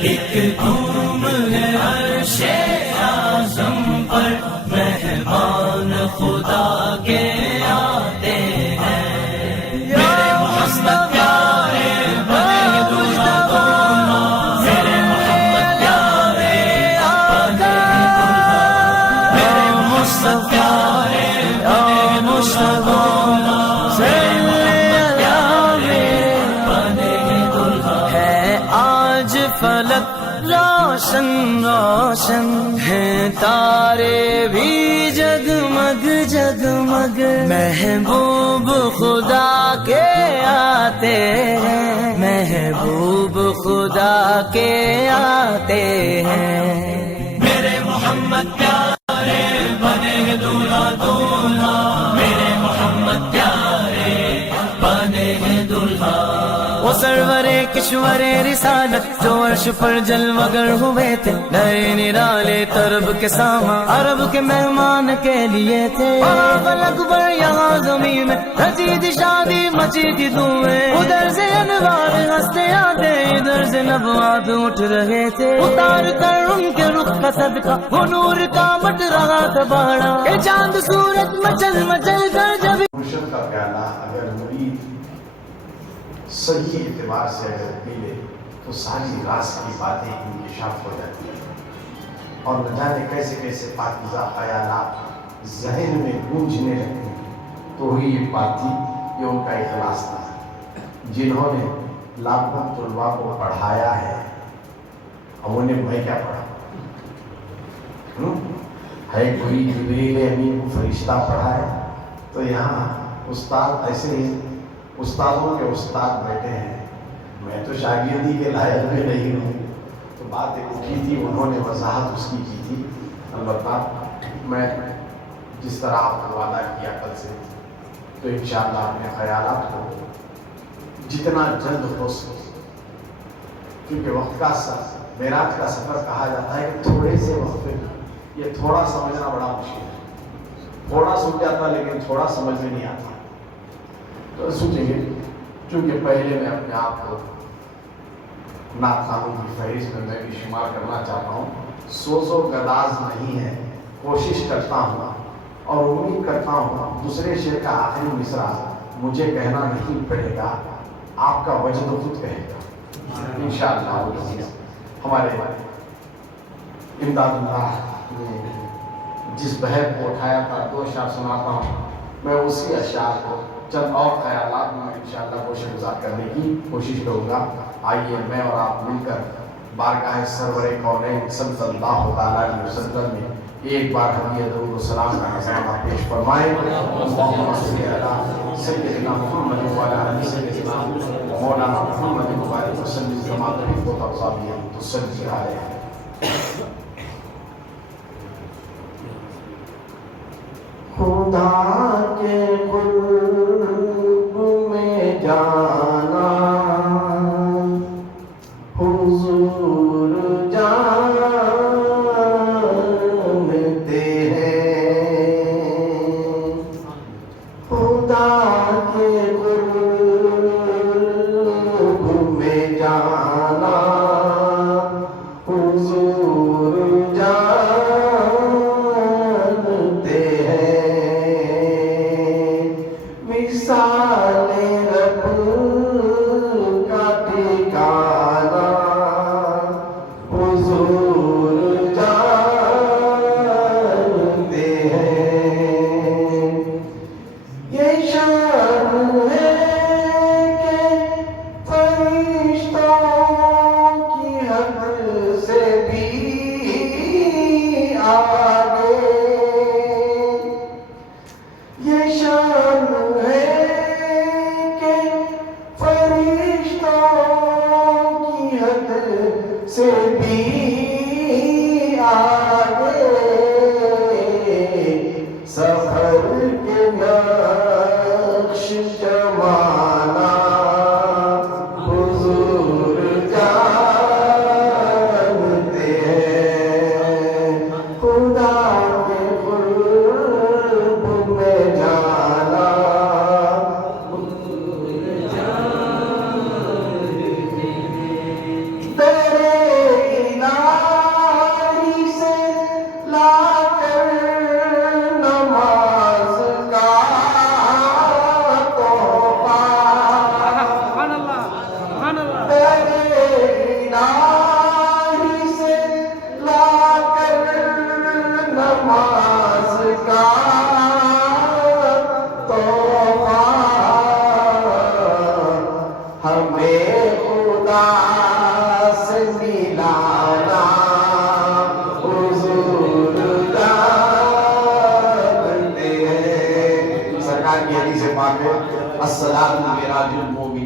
ایک دھوم ہے عرش اعظم پر، مہمان خدا کے آتے ہیں۔ میرے محمد پیارے بنے دلہا دولہا، میرے محمد پیارے بنے دلہا، میرے محمد پیارے بنے دلہا، فلک روشن روشن ہیں، تارے بھی جگمگ جگمگ، محبوب خدا کے آتے ہیں، محبوب خدا کے آتے ہیں۔ میرے محمد پیارے بنے دلہا دولہا، میرے محمد پیارے بنے دلہا۔ وہ سرور کشور رسالت جو عرش پر جلوگر ہوئے تھے، نئے نرالے طرب کے سامان عرب کے مہمان کے لیے تھے۔ بابل اکبر یہاں زمین میں رچی تھی شادی، مچی تھی دھومیں، ادھر سے انوار ہنستے آتے، ادھر سے نبوات اٹھ رہے تھے۔ اتار کر ان کے رخ کا صدقہ وہ نور کا بٹ رہا تھا باڑا، کہ چاند سورج مچل مچل کر جب مرشد کا پیالہ اگر مرید صحیح اعتبار سے اگر پی لے تو ساری راز کی باتیں انکشاف ہو جاتی ہیں، اور نہ جانے کیسے کیسے پاکیزہ خیالات ذہن میں گونجنے لگتے ہیں۔ تو ہی یہ بات تھی، یہ ان کا اخلاص تھا، جنہوں نے لاکھوں طلباء کو پڑھایا ہے۔ اب انہیں میں کیا پڑھا ہے، کوئی جبریل امین کو فرشتہ پڑھائے، تو یہاں استاد ایسے ہی استادوں کے استاد بیٹھے ہیں، میں تو شاگردی کے لائق میں نہیں ہوں۔ تو بات ایک کی تھی، انہوں نے وضاحت اس کی تھی۔ البتہ میں جس طرح آپ کو وعدہ کیا کل سے، تو انشاءاللہ اپنے خیالات کو جتنا جلد ہو سکے، کیونکہ وقت کا معراج کا سفر کہا جاتا ہے کہ تھوڑے سے وقت میں یہ تھوڑا سمجھنا بڑا مشکل ہے۔ تھوڑا سمجھ جاتا لیکن تھوڑا سمجھ میں نہیں آتا۔ تو سوچیں گے، چونکہ پہلے میں اپنے آپ کو نعت خانوں کی فہرست میں بھی شمار کرنا چاہتا ہوں۔ سوز و گداز نہیں ہے، کوشش کرتا ہوں اور امید کرتا ہوں دوسرے شعر کا آخری مصرع مجھے کہنا نہیں پڑے گا، آپ کا وجد خود کہے گا انشاءاللہ۔ ہمارے امداد اللہ نے جس بحر کو اٹھایا تھا، دو اشعار سناتا ہوں میں، اسی اشعار کو چند اور خیالات میں انشاءاللہ گوشہ گزار کرنے کی کوشش کروں گا۔ آئیے میں اور آپ مل کر بارگاہ سرور کونین صلی اللہ تعالیٰ علیہ وسلم میں ایک بار ہم یہ درود و سلام کا نذرانہ پیش فرمائیں۔ اللہم صلی علی سیدنا محمد وعلی آلہ سیدنا مولانا محمد مبارک وسلم کما تحب و ترضی ان تصلی علیہ۔ خدا کے قرب میں جانا حضور جانتے ہیں، خدا کے قرب میں جانا حضور جانتے ہیں، مثال رب کا ٹھکانا حضور جانتے ہیں۔ یہ شان ہے کہ فرشتوں کی حد سے بھی آگے، یہ شان ہے کہ فرشتوں کی حد سے بھی آگے، سفر کے نقش جمانا حضور جانتے ہیں، خدا کے قرب میں جانا تیرے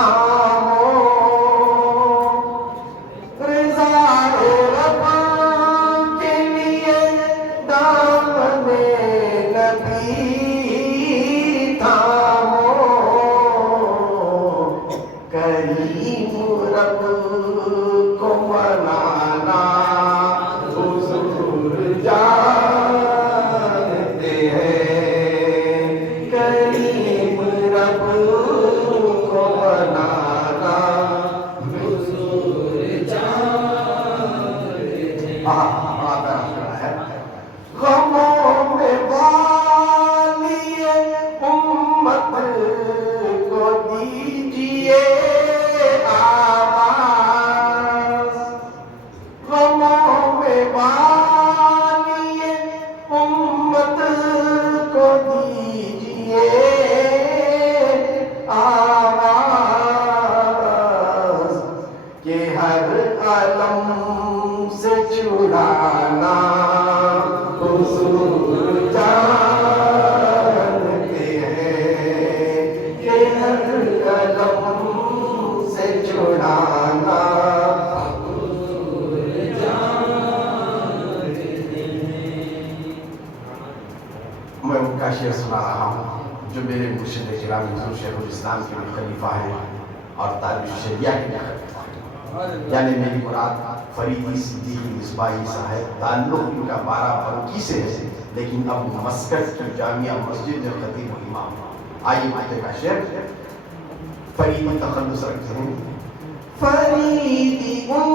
تھامو رضا رب کے لیے دامن نبی تھامو کریم رب کو منانا حضور جانتے ہیں کریم رب کو منانا حضور جانتے ہیں غموں میں والیے امت کو دیجیے آواز غموں میں والیے امت کو دیجیے آواز کہ ہر علم سے چھڑانا حضور جانتے ہیں کہ ہر علم سے چھڑانا میں ان کا شعر سنا رہا ہوں جو میرے مرشد گرامی حضور شیخ الاسلام کے بھی خلیفہ ہیں اور طالب شریعہ کے بھی خلیفہ ہیں، یعنی میری مراد فریدی صدیقی مصباحی صاحب تعلق ان کا 12 برکی سے ہے، لیکن اب مسکت کی جامعہ مسجد میں خطیب و امام۔ آئیے ماتے کا شعر فریدی تخلص رکھتے ہیں۔ فریدی ان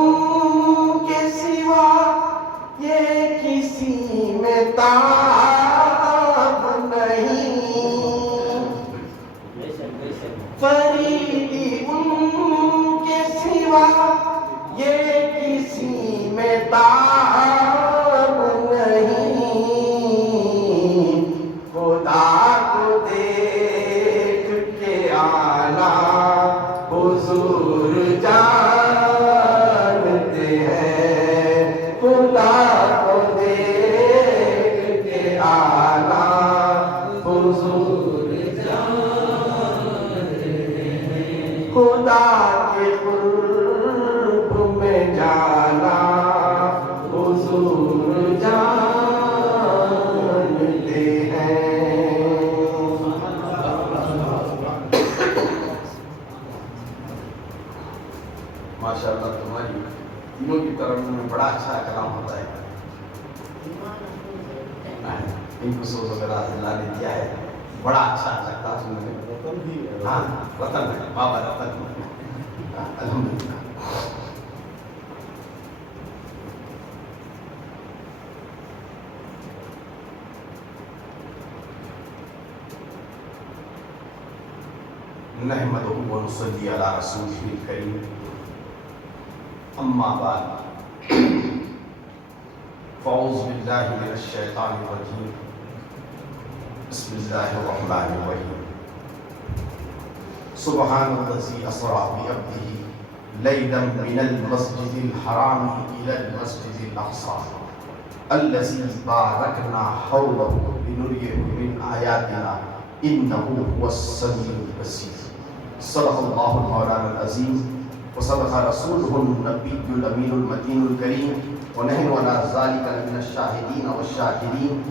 کے سوا یہ کسی میں تاب نہیں، فریدی ان کے سوا یہ کسی میں تاب نہیں، خدا کو دیکھ کے آنا حضور جانتے ہیں، خدا کو دیکھ کے آنا حضور جانتے ہیں، خدا کے قرب میں جانا حضور جانتے ہیں۔ ماشاءاللہ تمہاری تینوں کی طرف میں بڑا اچھا کلام ہوتا ہے، ان کو سوز وغیرہ اللہ نے دیا ہے، بڑا اچھا لگتا ہے سننے میں۔ ہاں رتن ہے، بابا رتن ہے، الحمدللہ۔ نحمدہ ونصلی علی رسولہ الکریم، اما بعد، فاعوذ باللہ من الشیطان الرجیم، بسم اللہ الرحمن الرحیم۔ سبحان الذی اسری بعبدہ لیلا من المسجد الحرام الی المسجد الاقصی الذی بارکنا حولہ لنریہ من آیاتنا انہ هو السمیع البصیر۔ صدق اللہ مولانا العظیم وصدق رسولہ النبی الامین المتین الکریم ونحن علی ذلک من الشاہدین والشاکرین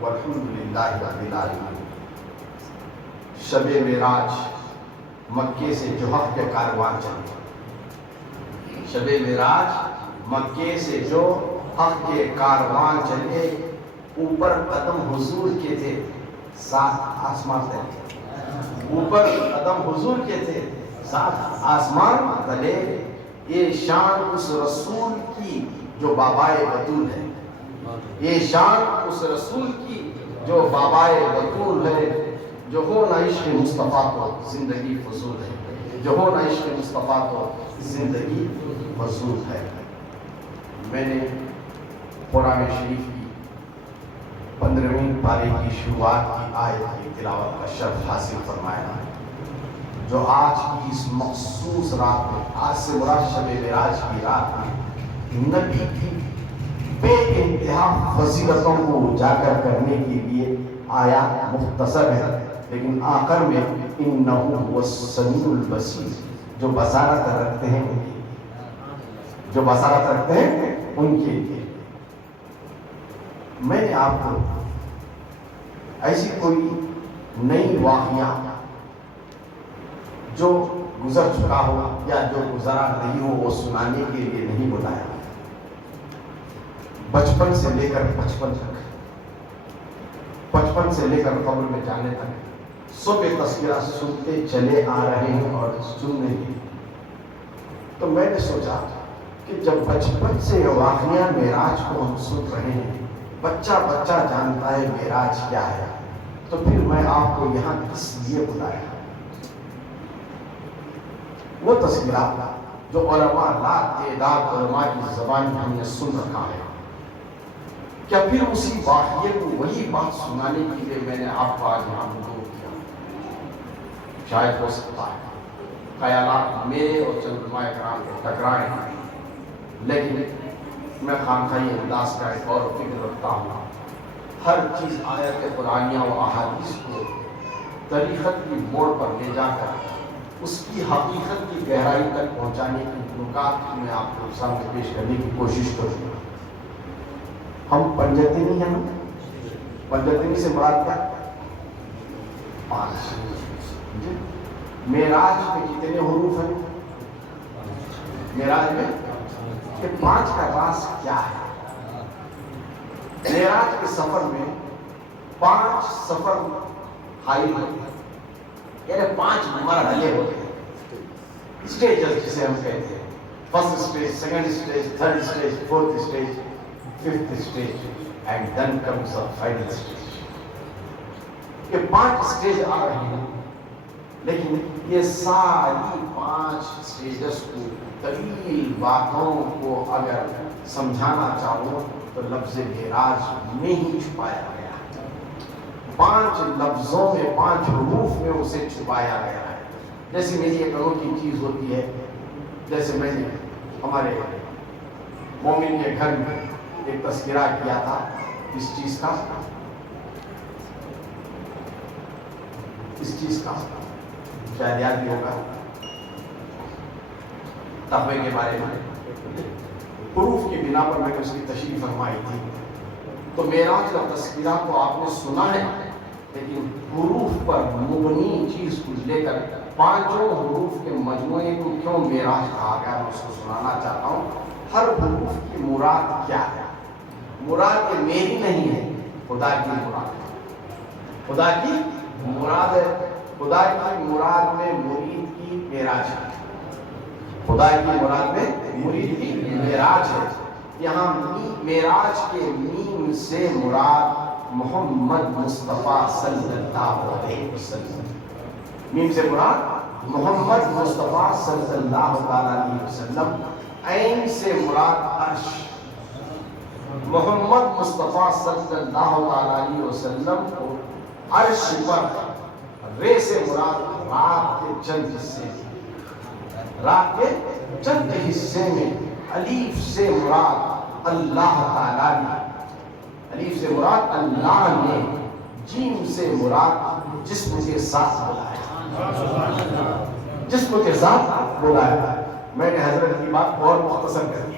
والحمد للہ رب العالمین۔ شب معراج مکے سے جو حق کے کاروان چلے، شب معراج مکے سے جو حق کے کاروان چلے، اوپر قدم حضور کے تھے، ساتھ آسمان تلے، اوپر قدم حضور کے تھے، ساتھ آسمان تلے۔ یہ شان اس رسول کی جو بابائے بطول ہے، یہ شان اس رسول کی جو بابائے بطول ہے، جو ہو نہ عشق مصطفیٰ کو زندگی فضول ہے، جو ہو نہ عشق مصطفیٰ کو زندگی فضول ہے۔ میں نے قرآن شریف کی 15ویں پارے کی شروعات کی آیت کی تلاوت کا شرف حاصل فرمایا، جو آج کی اس مخصوص رات میں، آج سے مراد شب معراج کی رات میں، نبی کی بے انتہا فضیلتوں کو اجاگر کرنے کے لیے آیات مختصر ہے، لیکن آخر میں انہ هو السمیع البصیر، جو بصارت رکھتے ہیں ان کے لیے، جو بصارت رکھتے ہیں ان کے لیے۔ میں نے آپ کو ایسی کوئی نئی واقعہ جو گزر چکا ہو یا جو گزرا نہیں ہو وہ سنانے کے لیے نہیں بلایا۔ بچپن سے لے کر بچپن سے لے کر قبر میں جانے تک سب تذکرہ سنتے چلے آ رہے ہیں اور سننے کی۔ تو میں نے سوچا کہ جب بچپن سے یہ واقعہ معراج کو ہم سن رہے ہیں، بچہ بچہ جانتا ہے معراج کیا ہے، تو پھر میں آپ کو یہاں کس لیے بلایا؟ وہ تذکرہ جو علماء لا تعداد علماء کی زبان میں ہم نے سن رکھا ہے، کیا پھر اسی واقعے کو وہی بات سنانے کے لیے میں نے آپ کو آج یہاں مدعو کیا؟ شاید ہو سکتا ہے خیالات میرے اور چند علماء کرام کو ٹکرائیں، لیکن میں خانقاہی انداز کا ایک اور فکر رکھتا ہوں۔ ہر چیز آیت قرآنیہ و احادیث کو طریقت کی موڑ پر لے جا کر اس کی حقیقت کی گہرائی تک پہنچانے کی نکات میں آپ کو سامنے پیش کرنے کی کوشش کروں گا۔ ہم پنجتنی ہیں، پنجتنی سے مراد کیا؟ 5۔ معراج میں کتنے حروف ہیں؟ معراج میں کہ 5 کا راز کیا ہے؟ معراج کے سفر میں 5 سفر حائل ہوتے ہیں، یعنی 5 مرحلے ہوتے ہیں، اسٹیجز جسے ہم کہتے ہیں۔ First stage, second stage, third stage, fourth stage, fifth stage, and then comes the final stage. یہ 5 اسٹیج آ رہے ہیں، لیکن یہ ساری 5 اسٹیجز کو طویل باتوں کو اگر سمجھانا چاہوں تو لفظ معراج میں ہی چھپایا گیا ہے۔ 5 لفظوں میں، 5 حروف میں اسے چھپایا گیا ہے۔ جیسے میری ایک انوکھی چیز ہوتی ہے، جیسے میں نے ہمارے مومن کے گھر میں ایک تذکرہ کیا تھا اس چیز کا شاید یاد بھی ہوگا، تقوی کے بارے میں حروف کی بنا پر میں نے اس کی تشریح فرمائی تھی۔ تو معراج کا تذکرہ تو آپ نے سنا ہے، لیکن حروف پر مبنی چیز کو لے کر 5 حروف کے مجموعے کو کیوں معراج کہا گیا، میں اس کو سنانا چاہتا ہوں۔ ہر حروف کی مراد کیا ہے؟ مراد یہ میری نہیں ہے، خدا کی مراد ہے، خدا کی مراد ہے۔ خدا کی مراد میں مرید کی معراج ہے، خدا کی مراد میں مرید کی معراج ہے۔ یہاں معراج کے میم سے مراد محمد مصطفیٰ صلی اللہ علیہ وسلم، میم سے مراد محمد مصطفیٰ صلی اللہ علیہ وسلم، عین سے مراد عرش، محمد مصطفیٰ صلی اللہ علیہ وسلم کو عرش پر، رے سے مراد رات کے چند حصے، رات کے چند حصے میں، الف سے مراد اللہ تعالیٰ نے، الف سے مراد اللہ نے، جیم سے مراد جسم کے ساتھ بلایا، جسم کے ساتھ بلایا۔ میں نے حضرت کی بات اور مختصر کر دی۔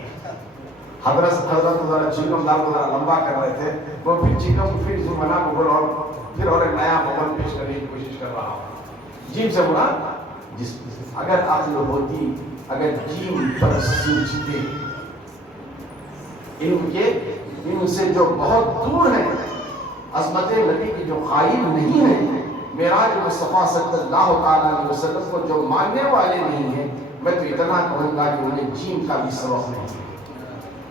حضرت ذرا چنگم دار کو ذرا لمبا کر رہے تھے، وہ پھر چنگم پھر زمانہ کو بول اور پھر اور ایک نیا مغل پیش کرنے کی کوشش کر رہا ہوں۔ جیم سے مراد جسم، اگر عقل ہوتی، اگر جیم پر سوچتے، ان سے جو بہت دور ہیں، عظمت نبی کی جو قائل نہیں ہیں، معراج مصطفیٰ صلی اللہ علیہ وسلم کو جو ماننے والے نہیں ہیں، میں تو اتنا کہوں گا کہ انہیں جیم کا بھی سبق نہیں ہے۔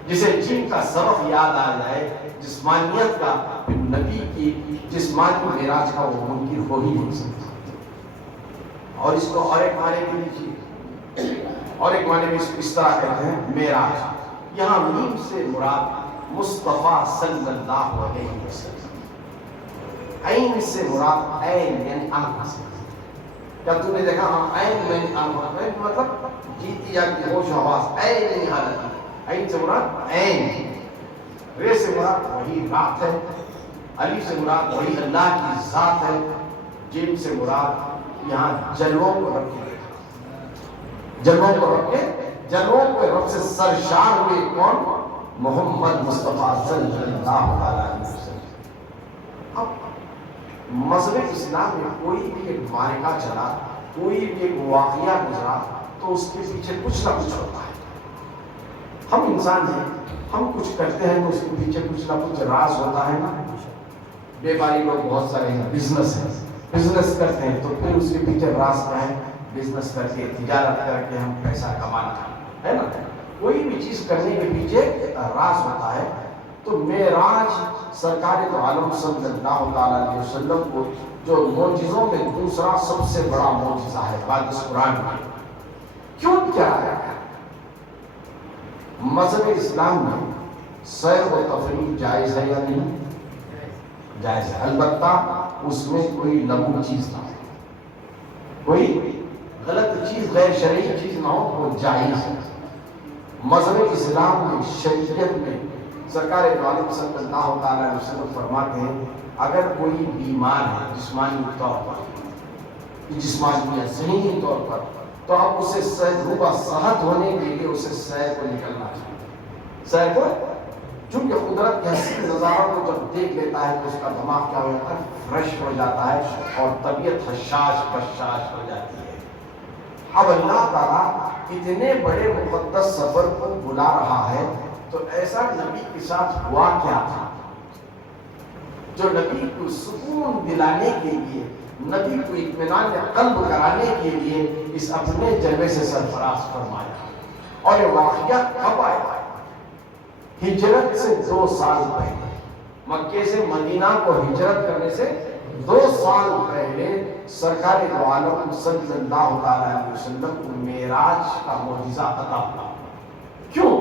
جسے جیم کا سبق یاد آ جائے جسمانیت کا، پھر نبی کی جسمانی معراج کا وہ منکر ہو ہی نہیں سکتا۔ اور اس کو اور ایک معنی بھی لیجیے، اور ایک معنی بھی اس طرح کہتے ہیں معراج، یہاں میم سے مراد مصطفیٰ صلی اللہ علیہ وسلم، عین سے مراد عین یعنی آنکھ سے۔ کیا تم نے دیکھا؟ ہاں عین میں آنکھ مطلب جیتی جاتی ہوش و حواس، عین نہیں حالت، عین سے مراد عین، رے سے مراد وہی رات ہے، الف سے مراد وہی اللہ کی ذات ہے، جیم سے مراد یہاں جلووں کو رکھ کے دیکھا، جلووں کو رکھ کے جلووں کو رب سے سرشار ہوئے کون؟ محمد مصطفیٰ صلی اللہ علیہ وسلم۔ اب مذہب اسلام میں کوئی بھی ایک معرکہ چلا، کوئی بھی ایک واقعہ گزرا تو اس کے پیچھے کچھ نہ کچھ ہوتا ہے۔ ہم انسان ہیں، ہم کچھ کرتے ہیں تو اس کے پیچھے کچھ نہ کچھ راز ہوتا ہے نا۔ بیماری لوگ بہت سارے ہیں، بزنس کرتے ہیں تو پھر اس کے پیچھے راز کیا ہے؟ بزنس کر کے، تجارت کر کے ہم پیسہ کمانا ہے نا۔ کوئی بھی چیز کرنے کے پیچھے راز ہوتا ہے۔ تو معراج سرکار دو عالم صلی اللہ علیہ وسلم کو جو معجزوں میں دوسرا سب سے بڑا معجزہ ہے بعد اس قرآن میں، کیوں کیا ہے؟ مذہب اسلام میں سیر و تفریح جائز ہے یا نہیں؟ جائز ہے، البتہ اس میں کوئی لغو چیز نہ ہو، کوئی غلط چیز، غیر شرعی چیز نہ ہو، وہ جائز ہے۔ مذہب اسلام میں، شریعت میں سرکار دو عالم صلی اللہ علیہ وسلم فرماتے ہیں اگر کوئی بیمار ہے جسمانی طور پر، جسمانی یا ذہنی طور پر، تو آپ اسے روبہ صحت ہونے کے لیے اسے سیر کو نکلنا چاہیے۔ سیر کو، چونکہ قدرت کے حسین نظاروں کو جب دیکھ لیتا ہے تو اس کا دماغ کیا ہو جاتا ہے؟ فریش ہو جاتا ہے اور طبیعت حشاش بشاش ہو جاتی ہے۔ اب اللہ تعالیٰ اتنے بڑے مقدس سفر کو بلا رہا ہے تو ایسا نبی کے ساتھ ہوا کیا تھا جو نبی کو سکون دلانے کے لیے، نبی کو اطمینان قلب کرانے کے لیے اس اپنے جلوے سے سرفراز فرمایا؟ اور یہ واقعہ کب آیا؟ ہجرت سے 2 سال پہلے، مکے سے مدینہ کو ہجرت کرنے سے 2 سال پہلے سرکار دو عالم صلی اللہ علیہ وسلم کو معراج کا معجزہ عطا ہوا۔ کیوں؟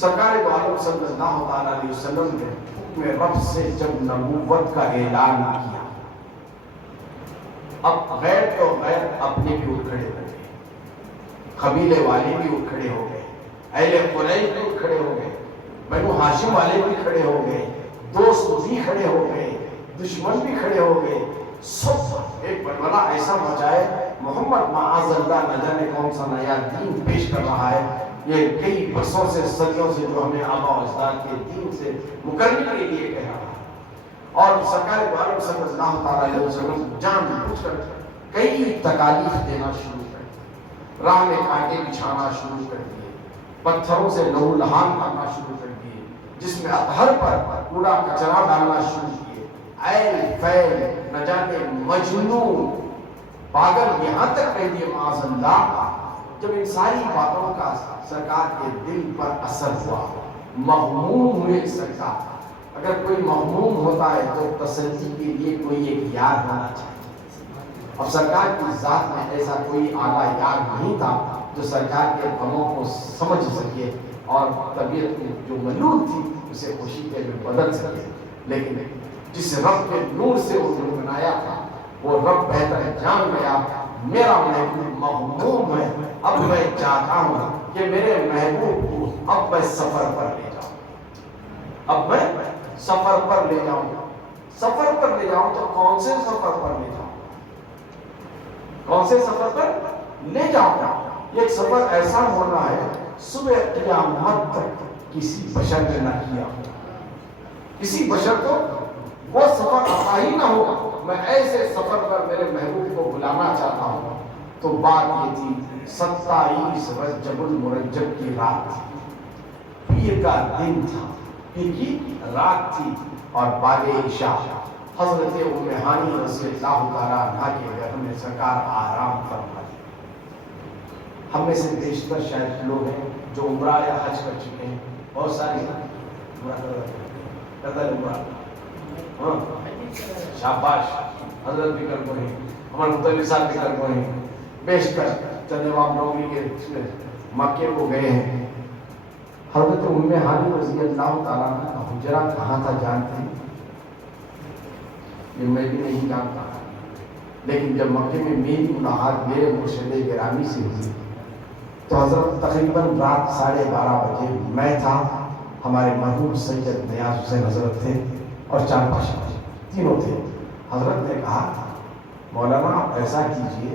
سرکار دو عالم صلی اللہ علیہ وسلم نے حکم رب سے جب نبوت کا اعلان کیا، اب غیر تو غیر اپنے بھی اٹھ کھڑے ہو گئے، قبیلے والے بھی اٹھ کھڑے ہو گئے، اہل قریش بھی اٹھ کھڑے ہو گئے، بنو ہاشم والے بھی کھڑے ہو گئے، دوست بھی کھڑے ہو گئے، دشمن بھی کھڑے ہو گئے، سب ایک بلبلہ ایسا مچائے محمد معاذ اللہ نہ جانے کون سا نیا دین پیش کر رہا ہے، یہ کئی برسوں سے، صدیوں سے جو ہمیں آبا و اجداد کے دین سے مکرنے کے لیے کہہ رہا ہے۔ اور سرکار دو عالم صلی اللہ علیہ وسلم جان بوجھ کر کئی تکالیف دینا شروع کر دی، راہ میں کانٹے بچھانا شروع کر دیے، پتھروں سے لہو لہان کرنا شروع کر دیے، جس میں اطہر پر کوڑا کچرا ڈالنا شروع کیے، ایل فیل نہ جانے مجنون پاگل یہاں تک کہہ دیے معاذ اللہ۔ جب ان ساری باتوں کا سرکار کے دل پر اثر ہوا، مغموم ہوئے سرکار۔ اگر کوئی مغموم ہوتا ہے تو تسلی کے لیے کوئی ایک یار ہونا چاہیے۔ اب سرکار کی ذات میں ایسا کوئی اعلیٰ یار نہیں تھا جو سرکار کے غموں کو سمجھ سکے اور طبیعت میں جو ملول تھی اسے خوشی کے میں بدل سکے، لیکن جس رب کے نور سے وہ بنایا تھا وہ رب بہتر جان گیا میرا محبوب مغموم ہے، اب میں چاہتا ہوں کہ میرے محبوب کو اب میں سفر پر لے جاؤں، اب میں سفر پر لے جاؤں۔ سفر پر لے جاؤں تو کون سے سفر پر لے جاؤں؟ کون سے سفر پر لے جاؤں؟ یہ سفر ایسا ہونا ہے صبح قیامت تک کسی بشر نے نہ کیا ہو، کسی بشر کو وہ سفر عطا ہی نہ ہوگا۔ میں ایسے سفر پر میرے محبوب کو بلانا چاہتا ہوں۔ تو بات یہ تھی 27 رجب المرجب کی رات تھی، پیر کا دن تھا، پیر کی رات تھی، اور بعد عشاء حضرت ام ہانی رضی اللہ تعالیٰ عنہ کے گھر میں سرکار آرام فرما دی۔ ہم میں سے بیشتر شاید لوگ ہیں جو عمرہ یا حج کر چکے ہیں، بہت سارے شاباش، حضرت بھی کر گئے، ہمارے مطلب صاحب بھی کر گئے، بیشتر چند امام نووی کے مکے کو گئے ہیں۔ حضرت ام ہانی رضی اللہ تعالیٰ عنہ کا حجرہ کہاں تھا جانتے ہیں؟ یہ میں بھی نہیں جانتا، لیکن جب مکے میں میری ملاقات میرے مرشد گرامی سے ہوئی تو حضرت تقریباً رات 12:30 بجے میں تھا، ہمارے مرحوم سید نیاز حسین حضرت تھے اور 4 تینوں تھے۔ حضرت نے کہا مولانا آپ ایسا کیجئے،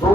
2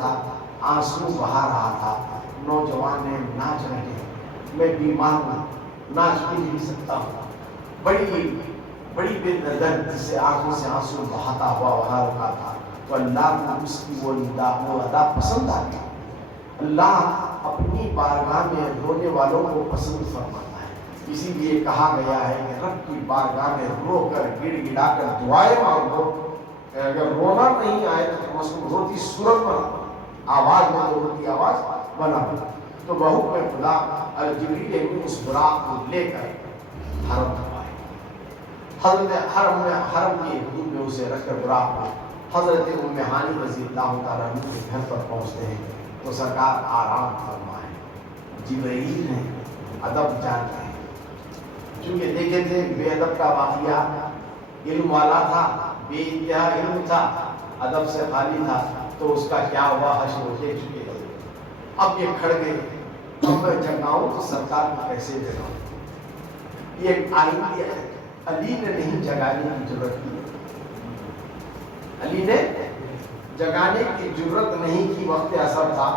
تھا، آنسو بہا رہا تھا۔ نوجوان نے ناچ رہے، میں بیمار ہوں، ناچ بھی نہیں سکتا ہوں، بڑی بے درد سے آنکھوں سے آنسو بہاتا ہوا وہاں رکا تھا۔ تو اللہ کو اس کی وہ ادا پسند آ گئی۔ اللہ اپنی بارگاہ میں رونے والوں کو پسند فرماتا ہے، اسی لیے کہا گیا ہے کہ رب کی بارگاہ میں رو کر گڑ گڑا کر دعائیں مانگو، اگر رونا نہیں آئے تو کم از کم روتی صورت بنا، آواز میں تو روتی آواز بنا۔ تو بحکم خدا جبریل امین اس براق کو لے کر حرم تک آئے۔ حضرت حرم کی حدود میں اسے رکھ کر براق کو حضرت ام ہانی رضی اللہ تعالیٰ عنہ کے گھر پر پہنچتے ہیں تو سرکار آرام فرمائے۔ جبرائیل نے ادب جانتے ہیں، چونکہ دیکھے تھے بے ادب کا واقعہ، علم والا تھا، بے انتہا علم تھا، ادب سے خالی تھا، تو اس کا کیا ہوا حشر وہ دیکھ چکے تھے۔ اب یہ کھڑ گئے، اب میں جگاؤں تو سرکار کو کیسے جگاؤں؟ یہ آئندہ ہے، علی نے نہیں جگانے کی ضرورت کی، علی نے جگانے کی ضرورت نہیں کی، وقت اثر تھا،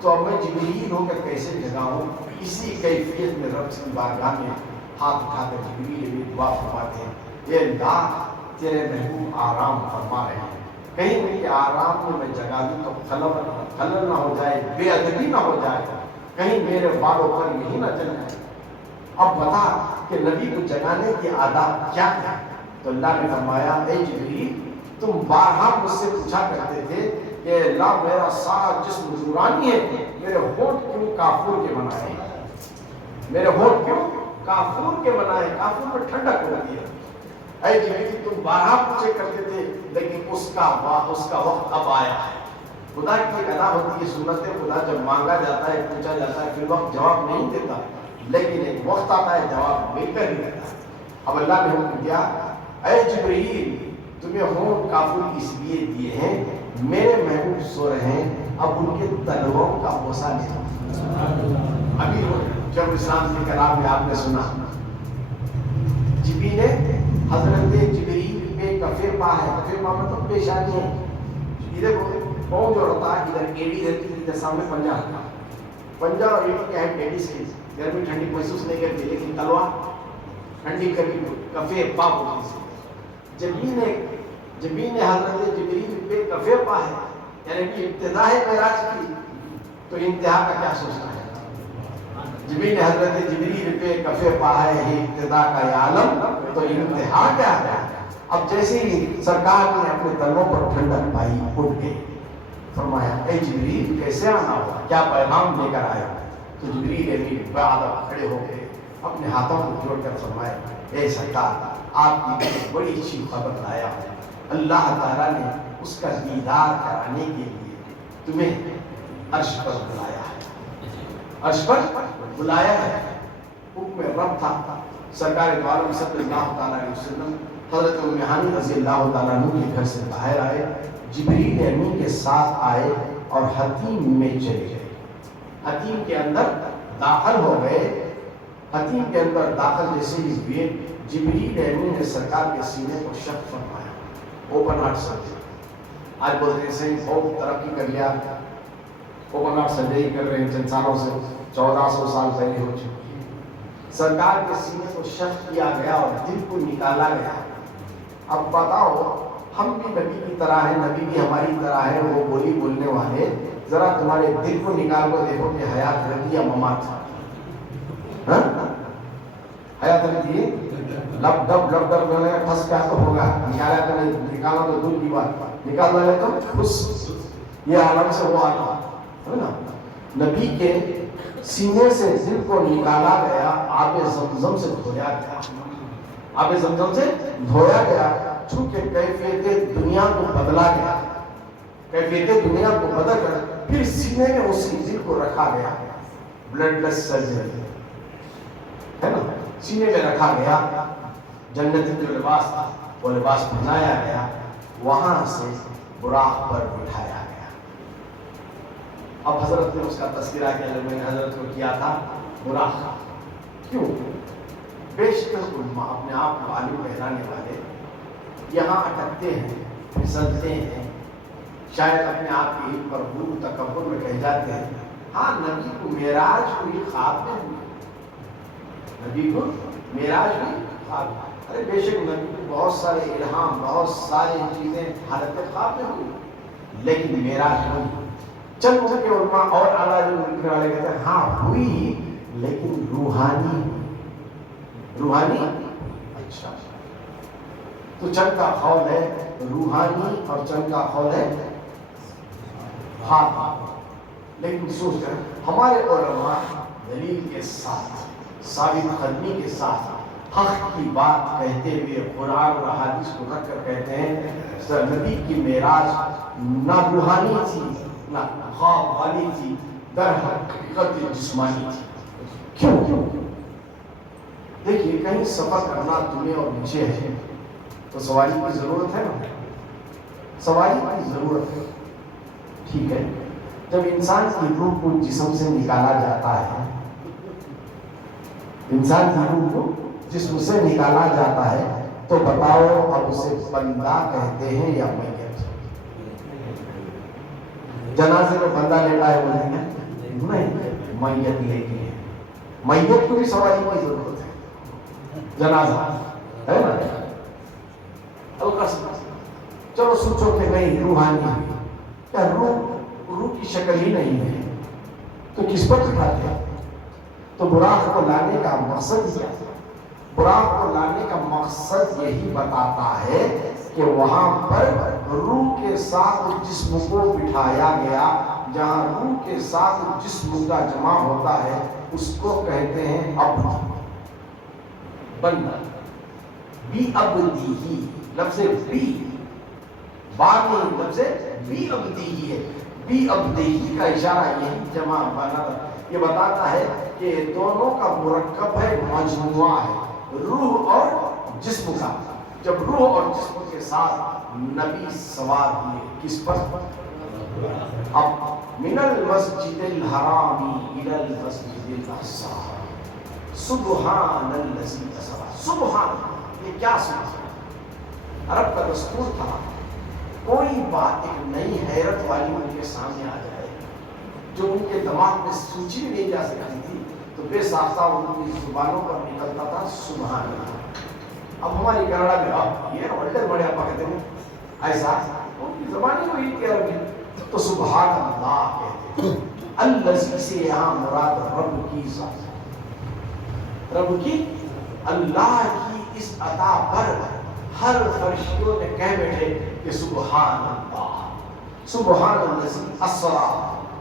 تو اب میں جبریل ہو کر کیسے جگاؤں؟ اسی کیفیت میں رب کی بارگاہ میں ہاتھ اٹھا کر جبریل بھی دعا فرماتے ہیں، اے اللہ تیرے محبوب آرام فرما رہے ہیں، کہیں ان کے آرام میں جگا دوں تو خلل نہ ہو جائے، بے ادبی نہ ہو جائے، کہیں میرے بالوں پر یہی نہ چل جائے۔ اب بتا کہ نبی کو جگانے کی آداب کیا ہے؟ تو اللہ نے فرمایا، اے جبریل تم بارہا مجھ سے پوچھا کرتے تھے کہ اللہ میرا سارا جسم نورانی ہے، میرے ہونٹ کیوں کافور کے بنائے ہیں؟ میرے ہونٹ کیوں کافور کے بنائے؟ کافور میں ٹھنڈک ہوتی ہے۔ اے جبریل تم بارہا پوچھے کرتے تھے، لیکن اس کا وقت اب آیا ہے۔ خدا کی ایک ادا ہوتی ہے، سنت خدا جب مانگا جاتا ہے، پوچھا جاتا ہے، پھر وقت جواب نہیں دیتا، لیکن ایک وقت آتا ہے جواب مل کر ہی رہتا ہے۔ اب اللہ نے حکم دیا، اے جبریل تمہیں ہونٹ کافور اس لیے دیے ہیں، میرے محبوب سو رہے ہیں، اب ان کے تلووں کا بوسہ لے۔ ابھی جب اسلام کے کلام میں آپ نے سنا، جبریل نے حضرت جبریل پہ کفے پا ہے، کفے پا مطلب پیشانی ہے، ادھر پاؤں جو ہوتا ہے، ادھر ایڑی رہتی ہے، ادھر سامنے پنجہ ہوتا ہے، پنجہ اور ایڑی کیا ہے؟ ٹیڈی سے گرمی ٹھنڈی محسوس نہیں کرتی، لیکن تلوار ٹھنڈی کرتی، کفے پا ہوتی ہے۔ جبریل نے حضرت جبریل پہ کفے پا ہے، یعنی کہ ابتدا ہے معراج کی، تو انتہا کا کیا سوچنا ہے؟ جبریل نے حضرت جبریل پہ کفے پا ہے، یہ ابتدا کا یہ عالم، تو انتہا کیا ہے؟ اب جیسے ہی سرکار نے اپنے تلوں پر ٹھنڈک پائی، اٹھ گئے، فرمایا اے جبریل کیسے آنا ہوا، کیا پیغام لے کر آیا؟ تو جبریل امین بعد کھڑے ہو گئے، اپنے ہاتھوں کو جوڑ کر فرمایا، اے سرکار آپ کی بڑی اچھی خبر لایا ہے، اللہ تعالیٰ نے اس کا دیدار کرانے کے لیے تمہیں عرش پر بلایا ہے، عرش پر بلایا ہے۔ حکم رب تھا، سرکار دو عالم صلی اللہ تعالیٰ علیہ وسلم حضرت ام ہانی رضی اللہ تعالیٰ عنہ کے گھر سے باہر آئے، جبریل امین کے ساتھ آئے اور حتیم میں چلے گئے، حتیم کے اندر داخل ہو گئے۔ حتیم کے اندر داخل جیسے ہی ہوئے، جبریل امین نے سرکار کے سینے کو شق فرمایا، اوپن ہارٹ سرجری۔ آج بولتے ہیں صحیح بہت ترقی کر لیا، اوپن ہارٹ سرجری کر رہے ہیں، چند سالوں سے 1400 سال پہلے ہو چکی ہے۔ سرکار کے سینے کو شق کیا گیا اور دل کو نکالا گیا۔ اب بتاؤ، ہم بھی نبی کی طرح ہیں، نبی بھی ہماری طرح ہے، وہ بولی بولنے والے، ذرا تمہارے دل کو نکال کر دیکھو کہ حیات رہتی یا ممات؟ حیات رہتی ہے؟ لب ڈب لب ڈب جو ہے پھنس کیا تو ہوگا، نکالا تو نہیں، نکالا تو دور کی بات، نکالنا ہے تو خوش، یہ عالم سے وہ آنا ہے نا۔ نبی کے سینے سے دل کو نکالا گیا، آب زمزم سے دھویا گیا، آب زمزم سے دھویا گیا، چونکہ کیفیت دنیا کو بدلا گیا، کیفیت دنیا کو بدل کر پھر سینے میں اسی دل کو رکھا گیا، بلڈ لیس سرجری ہے نا، سینے میں رکھا گیا، جنتی جو لباس تھا وہ لباس پہنایا گیا، وہاں سے براق پر بٹھایا گیا۔ اب حضرت نے اس کا تذکرہ کیا، جب میں نے حضرت کو کیا تھا، براق کیوں؟ بیشتر علماء اپنے آپ کو عالم کہلانے والے یہاں اٹکتے ہیں، پھسلتے ہیں، شاید اپنے آپ کی پر غرور تکبر میں کہہ جاتے ہیں ہاں نبی کو معراج ہوئی خواب میں ہوئی، نبی کو معراج ہوئی خواب میں۔ ارے بے شک نبی کو بہت سارے الہام، بہت ساری چیزیں حالت خواب میں ہوئی، لیکن معراج ہوئی۔ چند ان کے علماء اور اعلیٰ جو لکھنے والے کہتے ہیں ہاں ہوئی لیکن روحانی روحانی اچھا، تو چند کا قول ہے روحانی اور چند کا قول ہے خواب۔ لیکن سوچتے ہیں ہمارے علماء دلیل کے ساتھ، ثابت قدمی کے ساتھ حق کی بات کہتے ہوئے قرآن اور احادیث کو رکھ کر کہتے ہیں نبی کی معراج نہ روحانی تھی نہ خواب والی تھی، در حقیقت جسمانی تھی۔ کیوں؟ دیکھیے کہیں سفر کرنا تمہیں اور مجھے ہے تو سواری کی ضرورت ہے نا، سواری کی ضرورت ہے، ٹھیک ہے۔ جب انسان کی روح کو جسم سے نکالا جاتا ہے، انسان کی روح کو جسم سے نکالا جاتا ہے تو بتاؤ اب اسے بندہ کہتے ہیں یا میت؟ جنازے میں بندہ لیٹا ہے بولیں گے نہیں، میت لیٹی ہے، میت کو بھی سواری کی ضرورت ہے، جنازہ ہے نا۔ چلو سوچو کہ نہیں روحانی کیا روح کی شکل ہی نہیں ہے تو کس پر بٹھاتے ہیں؟ تو براق کو لانے کا مقصد کیا؟ براق کو لانے کا مقصد یہی بتاتا ہے کہ وہاں پر روح کے ساتھ جسم کو بٹھایا گیا، جہاں روح کے ساتھ جسم کا جمع ہوتا ہے اس کو کہتے ہیں عبد، بندہ۔ بی عبدی ہی، لفظ بی باقی لفظ بی عبدی ہی ہے، بی عبدی ہی کا اشارہ یہی جمع بنا، یہ بتاتا ہے کہ دونوں کا مرکب ہے، مجموعہ ہے، روح اور جسم کا۔ جب روح اور جسم کے ساتھ نبی سوار ہوئے کس پر؟ اب من المسجد الحرام الى المسجد الاقصى سبحان الذی اسری، سبحان، یہ کیا سبحان؟ عرب کا دستور تھا کوئی بات ایک نئی حیرت والی ان کے سامنے آ جائے جو ان کے دماغ میں سوچی بھی نہیں جا سکتی تھی تو بے ساختہ ان کی زبانوں پر نکلتا تھا سبحان اللہ۔ اب ہماری کنڑا میں اب یہ الٹے بڑے آپ کہتے ہیں ایسا، ان کی زبانی کو یہ کہہ رہی تو سبحان اللہ کہتے ہیں۔ الذی سے یہاں مراد رب کی ذات، رب کی، اللہ کی اس عطا پر ہر فرشتوں نے کہہ بیٹھے کہ سبحان اللہ، سبحان الذی اسری۔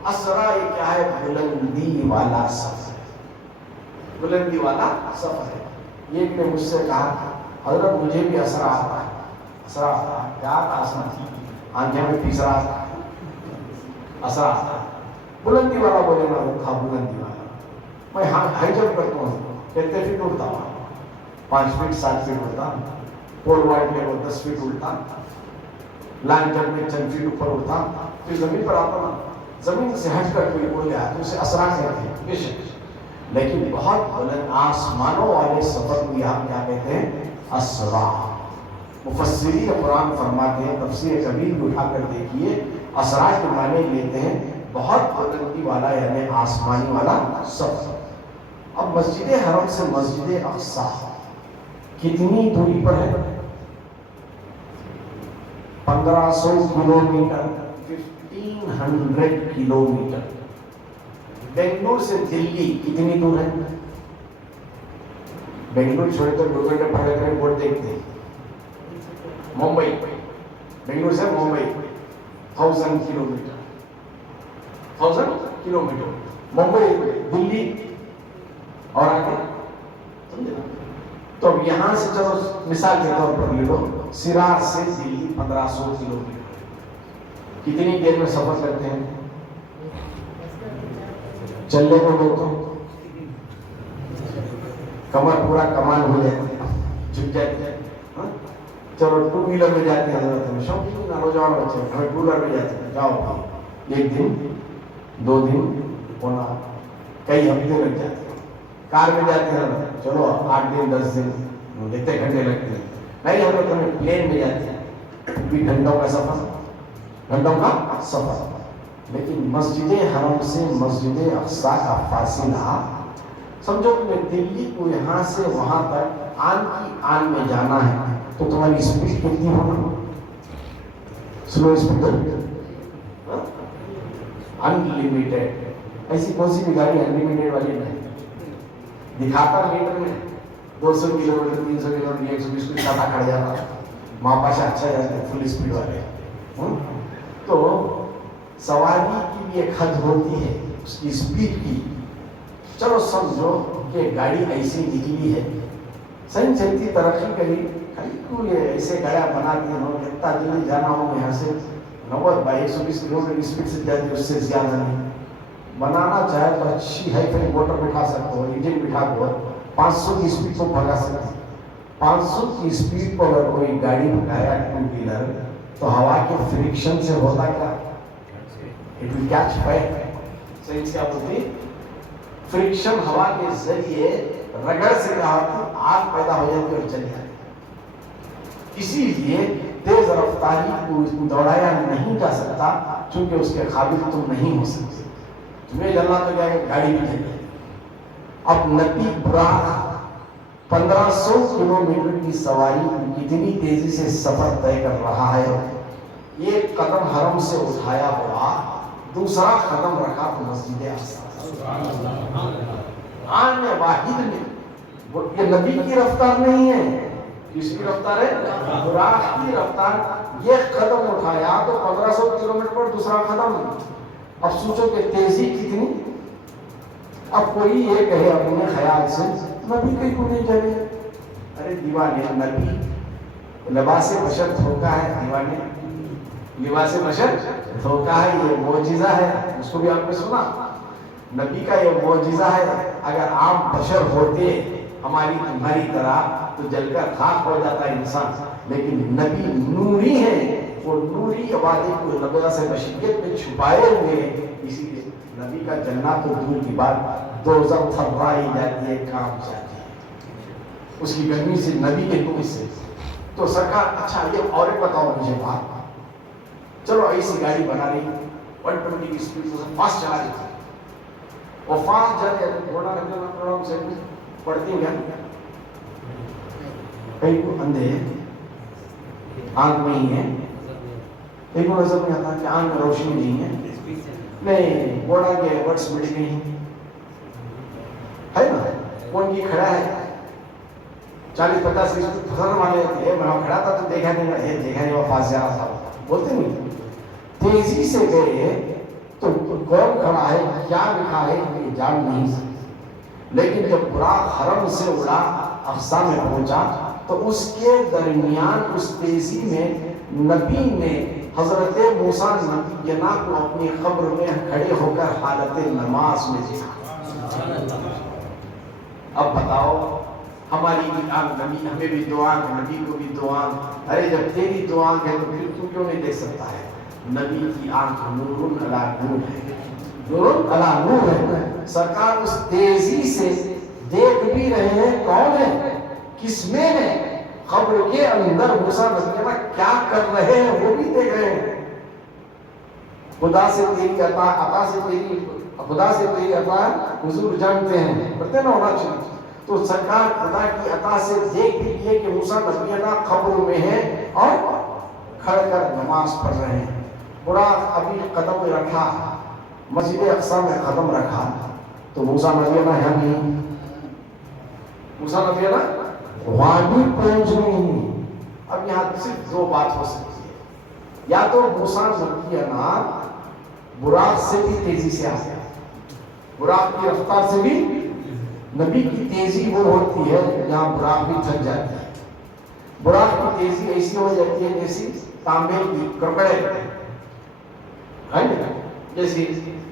اسرا یہ کیا ہے؟ بلندی والا سفر، بلندی والا سفر ہے۔ یہ ایک نے مجھ سے کہا حضرت مجھے بھی اسرا آتا ہے، اسرا آتا ہے، کیا آتا ہے اسرا؟ آنکھیں میں تیسرا آتا ہے، اسرا آتا ہے، بلندی والا بولے نا وہ تھا بلندی والا۔ میں ہائی جمپ کرتا ہوں، کتنے فٹ اڑتا ہوں؟ 5 فٹ 7 فٹ اڑتا، پول وائڈ میں وہ 10 فٹ اڑتا، لانگ جمپ میں 10 فٹ اوپر اڑتا، پھر زمین پر آتا نا، زمین سے ہٹ کر کوئی اڑ گیا تو اسے اسرا کہتے ہیں بے شک، لیکن بہت بلند آسمانوں والے سفر کو یہاں کیا کہتے ہیں؟ اسرا۔ مفسرین قرآن فرماتے ہیں، تفسیر کبیر کو اٹھا کر دیکھیے، اسرا کے معنی لیتے ہیں بہت بلندی والا یعنی آسمانی والا سفر۔ اب مسجد حرم سے مسجد اقصی کتنی دوری پر ہے؟ 1500 کلومیٹر، 1500 کلومیٹر۔ بنگلور سے دلی کتنی دور ہے؟ بنگلور چھوڑے تو 2 گھنٹے پڑے کریں بورڈ دیکھتے ہیں۔ ممبئی، بنگلور سے ممبئی 1000 کلومیٹر، 1000 کلومیٹر، ممبئی دلی اور آگے سمجھے نا؟ تو اب یہاں سے چلو مثال کے طور پر لے لو، سراج سے دلی 1500 کلومیٹر، کتنی دیر میں سفر کرتے ہیں؟ چلنے کو لوگ تو کمر پورا کمان ہو جاتی ہے، جھک جاتی ہے۔ چلو 2 ویلر میں جاتے ہیں، حضرت میں شوقین نوجوان بچے ہمیں 2 ویلر میں جاتے ہیں، جاؤ 1 دن 2 دن ہونا، کئی ہفتے لگ جاتے ہیں۔ کار میں جاتے ہیں چلو 8 دن 10 دن، کتنے گھنٹے لگتے ہیں۔ نہیں حضرت ہمیں پلین میں جاتے ہیں، بھی گھنٹوں کا سفر گھنٹوں کا سفر. لیکن مسجد حرم سے مسجد اقصی کا فاصلہ سمجھو کہ دلی کو یہاں سے وہاں تک آن کی آن میں جانا ہے تو تمہاری اسپیڈ کتنی ہوگی؟ سلو اسپیڈ انلمیٹیڈ. ایسی کون سی بھی گاڑی انلمیٹیڈ والی نہیں دکھاتا میٹر میں 200 کلو میٹر 300 کلو میٹر 120 کو ساتھ کھڑ جاتا ماں پاشا اچھا جاتا ہے فل اسپیڈ والے. تو سواری کی بھی ایک حد ہوتی ہے اس کی اسپیڈ کی. چلو سمجھو کہ گاڑی ایسی نکلی ہے صحیح چلتی ترقی کری یہ ایسے گاڑیاں بنا دی انہوں نے اتنا جلدی جانا ہو یہاں سے 90/120 کلو میٹر اسپیڈ سے جاتی اس سے زیادہ نہیں. بنانا چاہے تو اچھی ہائی فائی موٹر بٹھا سکتے ہو انجن بٹھا کر 500 کی اسپیڈ کو بھگا سکتے. 500 کی اسپیڈ پر اگر کوئی گاڑی بھگایا ٹو ویلر تو ہوا کے فرکشن سے ہوتا کیا؟ It will catch fire. صحیح سے آپ ہوتی فرکشن ہوا کے ذریعے رگڑ سے کہا کہ آگ پیدا ہو جاتی اور چل جاتی. اسی لیے تیز رفتاری کو دوڑایا نہیں جا سکتا چونکہ اس کے قابل تم نہیں ہو سکتے. تمہیں جلنا تو کیا ہے گاڑی بھی چل جائے. اب نبی براق 1500 کلومیٹر کی سواری کتنی تیزی سے سفر طے کر رہا ہے. ایک قدم حرم سے اٹھایا ہوا دوسرا قدم رکھا مسجد اقصی. آن میں واحد میں یہ نبی کی رفتار نہیں ہے. کس کی رفتار ہے؟ براق کی رفتار. یہ قدم اٹھایا تو 1500 کلومیٹر پر دوسرا قدم. اب سوچو کہ تیزی کتنی. اب کوئی یہ کہے اپنے خیال سے نبی کہیں کو نہیں چلے. ارے دیوانے نبی لباس بشر دھوکا ہے. دیوانے لباس بشر دھوکا ہے. یہ معجزہ ہے. اس کو بھی آپ نے سنا نبی کا یہ معجزہ ہے. اگر عام بشر ہوتے ہماری تمہاری طرح تو جل کر خاک ہو جاتا انسان. لیکن نبی نوری ہے. وہ نوری عبادی کو لباس بشریت میں چھپائے ہوئے ہیں. اسی لیے نبی کا جلنا تو دور کی بات دوزخ تھرائی جاتی ہے کام جاتی ہے اس کی گرمی سے نبی کے نور سے. تو سرکار اچھا یہ اور بتاؤ مجھے بات. چلو ایسی گاڑی بنا رہی 120 کی اسپیڈ سے فاسٹ چلا رہی تھی. وہ فاسٹ جاتے گھوڑا رکھنا سے پڑتی گیا کئی کو اندھے آنکھ نہیں ہے. ایک کو نظر نہیں آتا کہ آنکھ میں روشنی نہیں ہے. نہیں گھوڑا کے بٹس مٹ گئی ہے نا. کون کی کھڑا ہے 40-50 کی فصل والے تھے. میں کھڑا تھا تو دیکھا نہیں وہ فاسٹ جا رہا تھا. بولتے نہیں تیزی سے گئے تو کون کھڑا ہے کیا لکھا ہے یہ جان نہیں سکتے. لیکن جب براق حرم سے اڑا اقصی میں پہنچا تو اس کے درمیان اس تیزی میں نبی نے حضرت موسیٰ نبینا کو اپنی قبر میں کھڑے ہو کر حالت نماز میں دیکھا. اب بتاؤ ہماری بھی آنکھ نبی ہمیں بھی دو آنکھ نبی کو بھی دو آنکھ. ارے جب تیری دو آنکھ ہے تو پھر تو کیوں نہیں دیکھ سکتا ہے. نبی کی آنکھ نور علی نور ہے. نور علی نور ہے. سرکار اس تیزی سے دیکھ بھی رہے ہیں کون ہے کس میں ہے. قبر کے اندر موسیٰ نبینا کیا کر رہے ہیں وہ بھی دیکھ رہے ہیں. خدا سے تیری عطا سے تیری خدا سے تیری عطا حضور جانتے ہیں پڑھتے نا ہونا چاہیے. تو سرکار خدا کی عطا سے دیکھ بھی لیے کہ موسیٰ نبینا قبر میں ہے اور کھڑ کر نماز پڑھ رہے ہیں. براق ابھی قدم رکھا مسجد اقصی میں قدم رکھا تو موسیٰ نبینا یہاں نہیں. موسیٰ نبینا وہاں بھی پہنچ نہیں. اب یہاں صرف دو بات ہو سکتی ہے. یا تو موسیٰ نبینا براق سے بھی تیزی سے آ گیا. براق کی رفتار سے بھی نبی کی تیزی وہ ہوتی ہے جہاں براق بھی تھک جاتی ہے. براق کی تیزی ایسی ہو جاتی ہے جیسی تانبے کی کرکڑے جیسی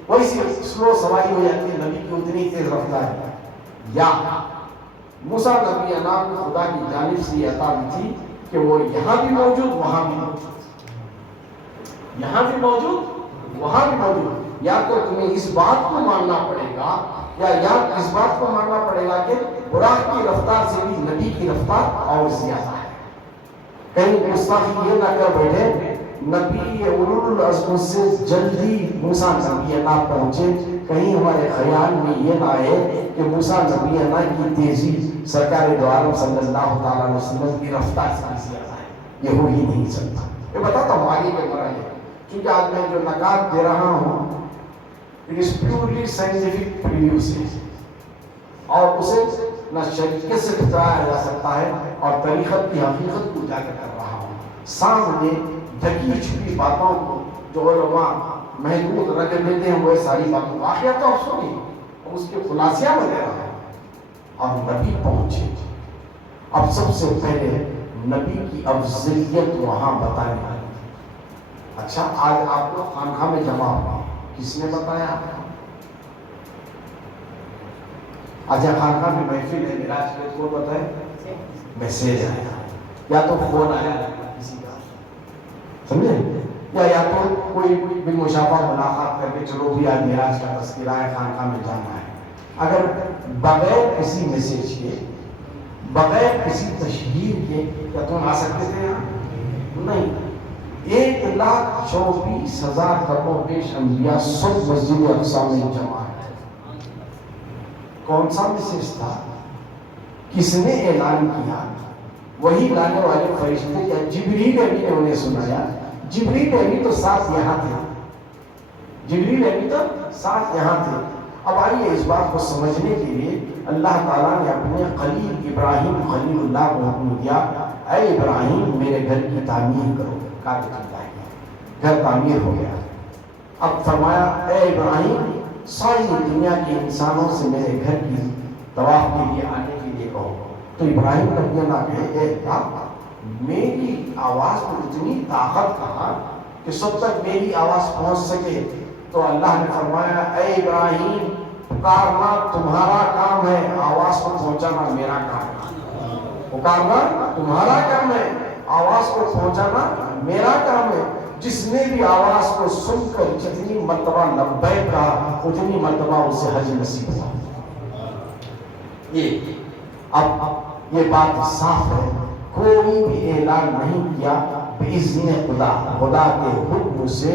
ویسی سلو سواری ہو جاتی ہے. نبی کی اتنی تیز رفتار ہے. یا موسیٰ نبی انام خدا کی جانب سے یہ عطا بھی تھی کہ وہ یہاں بھی موجود وہاں بھی موجود. یہاں بھی موجود وہاں بھی موجود. یا تو تمہیں اس بات کو ماننا پڑے گا یا اس بات کو ماننا پڑے گا کہ براق کی رفتار سے بھی نبی کی رفتار اور زیادہ ہے. کہیں گستاخی یہ نہ کر بیٹھے نبی اولو العزم سے جلدی موسیٰ نبی اللہ پہنچے، کہیں ہمارے خیال میں یہ نہ آئے کہ موسیٰ نبی اللہ کی تیزی سرکار دو عالم صلی اللہ تعالیٰ علیہ وسلم کی رفتار سے زیادہ ہے، یہ ہو ہی نہیں سکتا۔ میں بتاتا ہوں آگے کے مرحلے، کیونکہ آج میں جو نکات دے رہا ہوں it is purely scientific previews ہے، اور اسے نہ شریعت سے ٹھکرایا جا سکتا ہے، اور طریقت کی حقیقت کو اجاگر کر رہا ہوں۔ سامنے ڈھکی چھپی باتوں کو جو علماء محدود رکھ لیتے ہیں، وہ ساری باتوں واقعہ تو افسو نہیں، اس کے خلاصیہ میں دے رہا ہے۔ اور نبی پہنچے، اب سب سے پہلے نبی کی افضلیت وہاں بتانے آئی۔ اچھا آج آپ کو خانقاہ میں جمع ہوا، کس نے بتایا آپ کو؟ آج خانقاہ میں محفل ہے، معراج کے کو بتائے، میسیج آیا یا تو فون آیا کسی کا، سمجھے، یا تو کوئی بالمشافہ ملاقات کر کے چلو بھی آج معراج کا تذکرہ ہے، خانقاہ میں جانا ہے۔ اگر بغیر کسی میسیج کے، بغیر کسی تشہیر کے، کیا تم آ سکتے تھے یہاں؟ نہیں۔ 1,24,000 کم و بیش انبیاء سب مسجد اقصی میں جمع ہے۔ کون سا میسیج تھا؟ کس نے اعلان کیا؟ وہی لانے والے فرشتے، یا جبریل امین نے انہیں سنایا؟ جبریل امین تو ساتھ یہاں تھے، جبریل امین تو ساتھ یہاں تھے۔ اب آئیے اس بات کو سمجھنے کے لیے اللہ تعالیٰ نے اپنے خلیل ابراہیم خلیل اللہ کو حکم دیا، اے ابراہیم میرے گھر کی تعمیر کرو، گھر تعمیر ہو گیا۔ اب فرمایا اے ابراہیم ساری دنیا کے انسانوں سے میرے گھر کی طواف کے لیے آنے کے لیے کہو۔ تو ابراہیم نبی اللہ کہے اے اللہ میری آواز میں اتنی طاقت کہاں کہ سب تک میری آواز پہنچ سکے؟ تو اللہ نے فرمایا اے ابراہیم پکارنا تمہارا کام ہے، آواز کو پہنچانا میرا کام ہے۔ پکارنا تمہارا کام ہے، آواز کو پہنچانا میرا کام ہے۔ جس نے بھی آواز کو سن کر جتنی مرتبہ لبیک کہا اتنی مرتبہ اسے حج نصیب ہوا۔ اب یہ بات صاف ہے، کوئی بھی اعلان نہیں کیا بإذن خدا، خدا کے حکم سے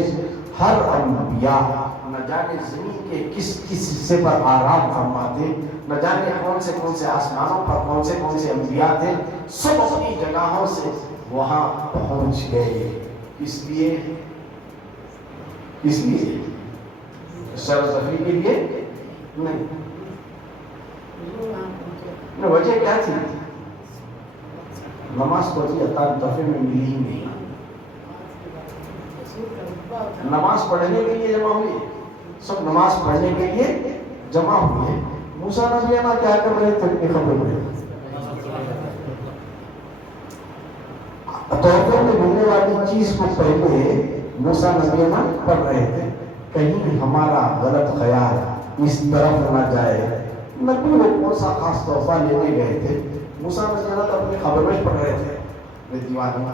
ہر انبیاء نہ جانے زمین کے کس کس حصے پر آرام فرماتے، نہ جانے کون سے آسمانوں پر کون سے انبیاء تھے، سب اپنی جگہوں سے وہاں پہنچ گئے۔ اس لیے سر تفریح کے لیے نہیں، وجہ کیا تھی؟ نماز پڑھی عطا دفعے میں ملی ہی نہیں، نماز پڑھنے کے لیے جمع ہوئے، سب نماز پڑھنے کے لیے جمع ہوئے۔ موسیٰ نبی اللہ کیا کر رہے تھے اپنی خبر میں؟ تحفے میں ملنے والی چیز کو پہلے موسیٰ نبی اللہ پڑھ رہے تھے، کہیں ہمارا غلط خیال اس طرف نہ جائے۔ نبی وہ کون سا خاص تحفہ لینے گئے تھے؟ موسیٰ نبی اللہ اپنی خبر میں پڑھ رہے تھے۔ دیوانہ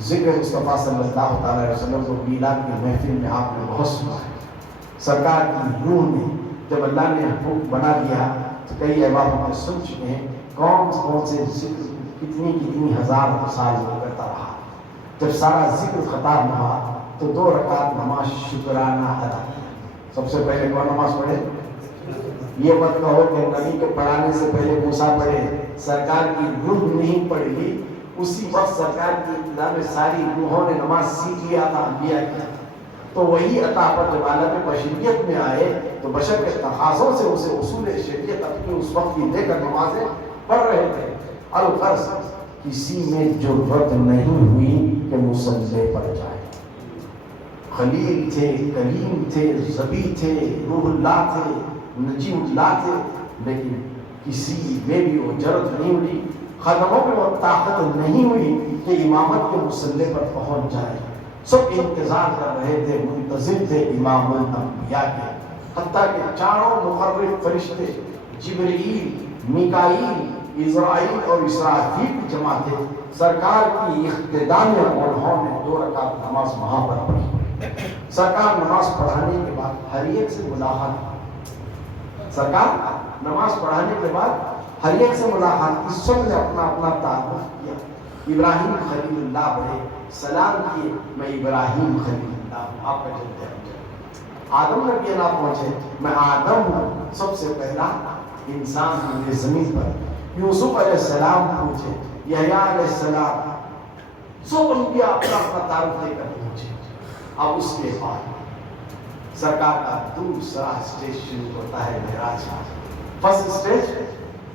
ذکر مصطفیٰ صلی اللہ تعالیٰ علیہ وسلم کو میلاد کی محفل میں آپ نے بہت سنا ہے۔ سرکار کی روح میں جب اللہ نے حکم بنا دیا تو کئی احباب ہم نے سن چکے ہیں، کون سے ذکر کتنی ہزار سال وہ کرتا رہا۔ جب سارا ذکر ختم ہوا تو 2 رکعت نماز شکرانہ ادا کیا۔ سب سے پہلے کون نماز پڑھے؟ یہ مت کہو کہ نبی کے پڑھانے سے پہلے موسیٰ پڑھے، سرکار کی روح نہیں پڑھ لی، اسی وقت سرکار کی ابتدا میں ساری روحوں نے نماز سیکھ لیا تھا، انبیاء کیا۔ تو وہی عطا پر جب عالم بشریت میں آئے تو بشر کے تقاضوں سے اسے اصول شریعت اپنی اس وقت کی دے کر نمازیں پڑھ رہے تھے۔ الغرض کسی میں جرأت نہیں ہوئی کہ مصلی پر جائے۔ خلیل تھے، کلیم تھے، ذبی تھے، روح اللہ تھے، نجیم اللہ تھے، لیکن کسی میں بھی وہ جرأت نہیں ہوئی، قدموں میں وہ طاقت نہیں ہوئی کہ امامت کے مصلی پر پہنچ جائے۔ سب انتظار کر رہے تھے، منتظر تھے امام الانبیاء کے، حتیٰ کہ چاروں مقرب فرشتے جبرائیل، میکائیل، عزرائیل اور اسرافیل کی جمع تھے۔ سرکار کی اقتداء میں انہوں نے 2 رکعت نماز وہاں پر پڑھی۔ سرکار نماز پڑھانے کے بعد ہر ایک سے ملاقات، سرکار نماز پڑھانے کے بعد ہر ایک سے ملاقات کی، سب نے اپنا تعارف کیا۔ ابراہیم خلیل اللہ بڑھے، سلام کیے میں ابراہیم خلیل اللہ ہوں، آپ کا جلتے ہیں آدم نبی اللہ پہنچے میں آدم ہوں، سب سے پہلا انسان ہوں یہ زمین پر۔ یوسف علیہ السلام پہنچے، یحییٰ علیہ السلام، سب انبیاء اپنا اپنا تعارف دے کر پہنچے۔ اب اس کے بعد سرکار کا دوسرا اسٹیج شروع ہوتا ہے معراج کا۔ فرسٹ اسٹیج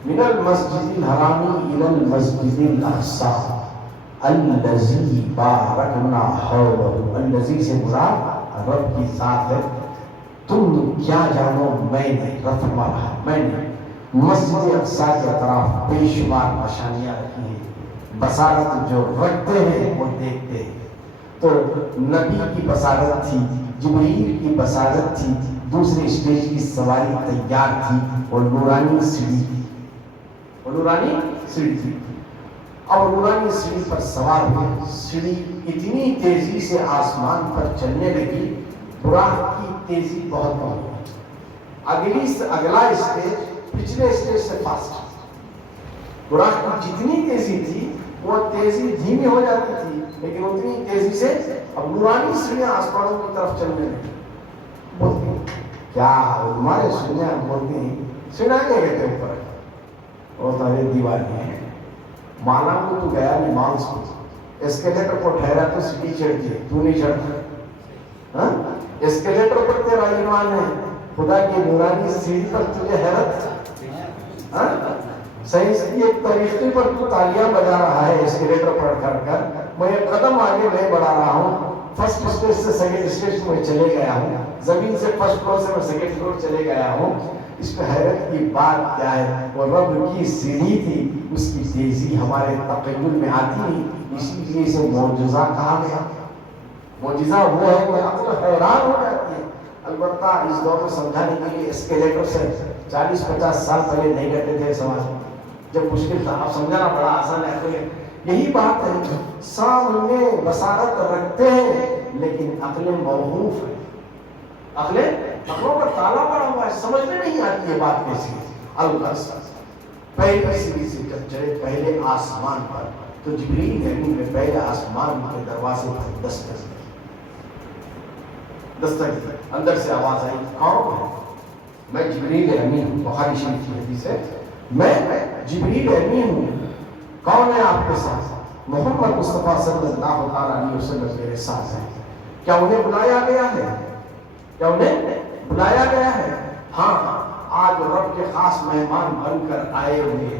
من المسجد الحرام الى المسجد الاقصى الذي باركنا حوله، الذي سے مراد رب کی ذات ہے۔ تم کیا جانو میں نے رب فرمایا میں نے مسجد اقصی کے طرف بے شمار نشانیاں رکھی ہیں، بصارت جو رکھتے ہیں وہ دیکھتے ہیں۔ تو نبی کی بصارت تھی، جبریل کی بصارت تھی، دوسرے اسٹیج کی سواری تیار تھی اور نورانی سیڑھی تھی، اور نورانی سیڑھی تھی۔ اب نورانی سیڑھی پر سوار ہوئے، سیڑھی اتنی تیزی سے آسمان پر چلنے لگی، براق کی تیزی بہت بہت اگلا اسٹیج پچھلے اسٹیج سے فاسٹ۔ براق کی جتنی تیزی تھی وہ تیزی دھیمی ہو جاتی تھی، لیکن اتنی تیزی سے اب نورانی سیڑھیاں آسمانوں کی طرف چلنے لگی۔ بولتے ہیں کیا ہمارے سیڑھیاں بولتے ہیں سیڑھیاں کیا کہتے ہیں اوپر، وہ سارے دیوانے ہیں۔ مانا کو تو گیا نہیں مانس کو، اسکیلیٹر کو ٹھہرا تو سیڑھی چڑھ گئی، تو نہیں چڑھتا۔ اسکیلیٹر پر تیرا ایمان ہے، خدا کی نورانی سیڑھی پر تجھے حیرت۔ سائنس کی ایک طریقے پر تو تالیاں بجا رہا ہے اسکیلیٹر پر کر کر، میں ایک قدم آگے نہیں بڑھا رہا ہوں، فرسٹ اسٹیج سے سیکنڈ اسٹیج میں چلے گیا ہوں، زمین سے فرسٹ فلور سے میں سیکنڈ فلور چلے گیا ہوں۔ اس میں حیرت کی بات کیا ہے، وہ رب کی سیڑھی تھی، اس کی تیزی ہمارے تخیل میں آتی نہیں، اسی لیے اسے معجزہ کہا گیا۔ معجزہ وہ ہے کہ عقل حیران ہو جاتی ہے۔ البتہ اس دور میں سمجھانے کے لیے اسکیلیٹر سے 40-50 سال پہلے نہیں کرتے تھے سماج میں، جب مشکل تھا، اب سمجھانا بڑا آسان ہے۔ یہی بات ہے، سامنے بصارت رکھتے ہیں لیکن عقلیں موقوف ہیں، عقلوں پر تالا پڑا ہوا ہے، سمجھ میں نہیں آتی یہ بات کیسی ہے۔ البتہ پہلی سیڑھی سے جب چڑھے پہلے آسمان پر تو جبریل امین نے پہلے آسمان کے دروازے پر دستک دی، اندر سے آواز آئی کون ہے؟ میں جبریل امین، بخاری شریف کی حدیث ہے، میں جبریل امین ہوں، کون ہے آپ کے ساتھ؟ محمد مصطفیٰ صلی اللہ تعالیٰ علیہ وسلم میرے ساتھ ہیں۔ کیا انہیں بلایا گیا ہے؟ کیا انہیں بلایا گیا ہے؟ ہاں آج رب کے خاص مہمان بن کر آئے ہوئے،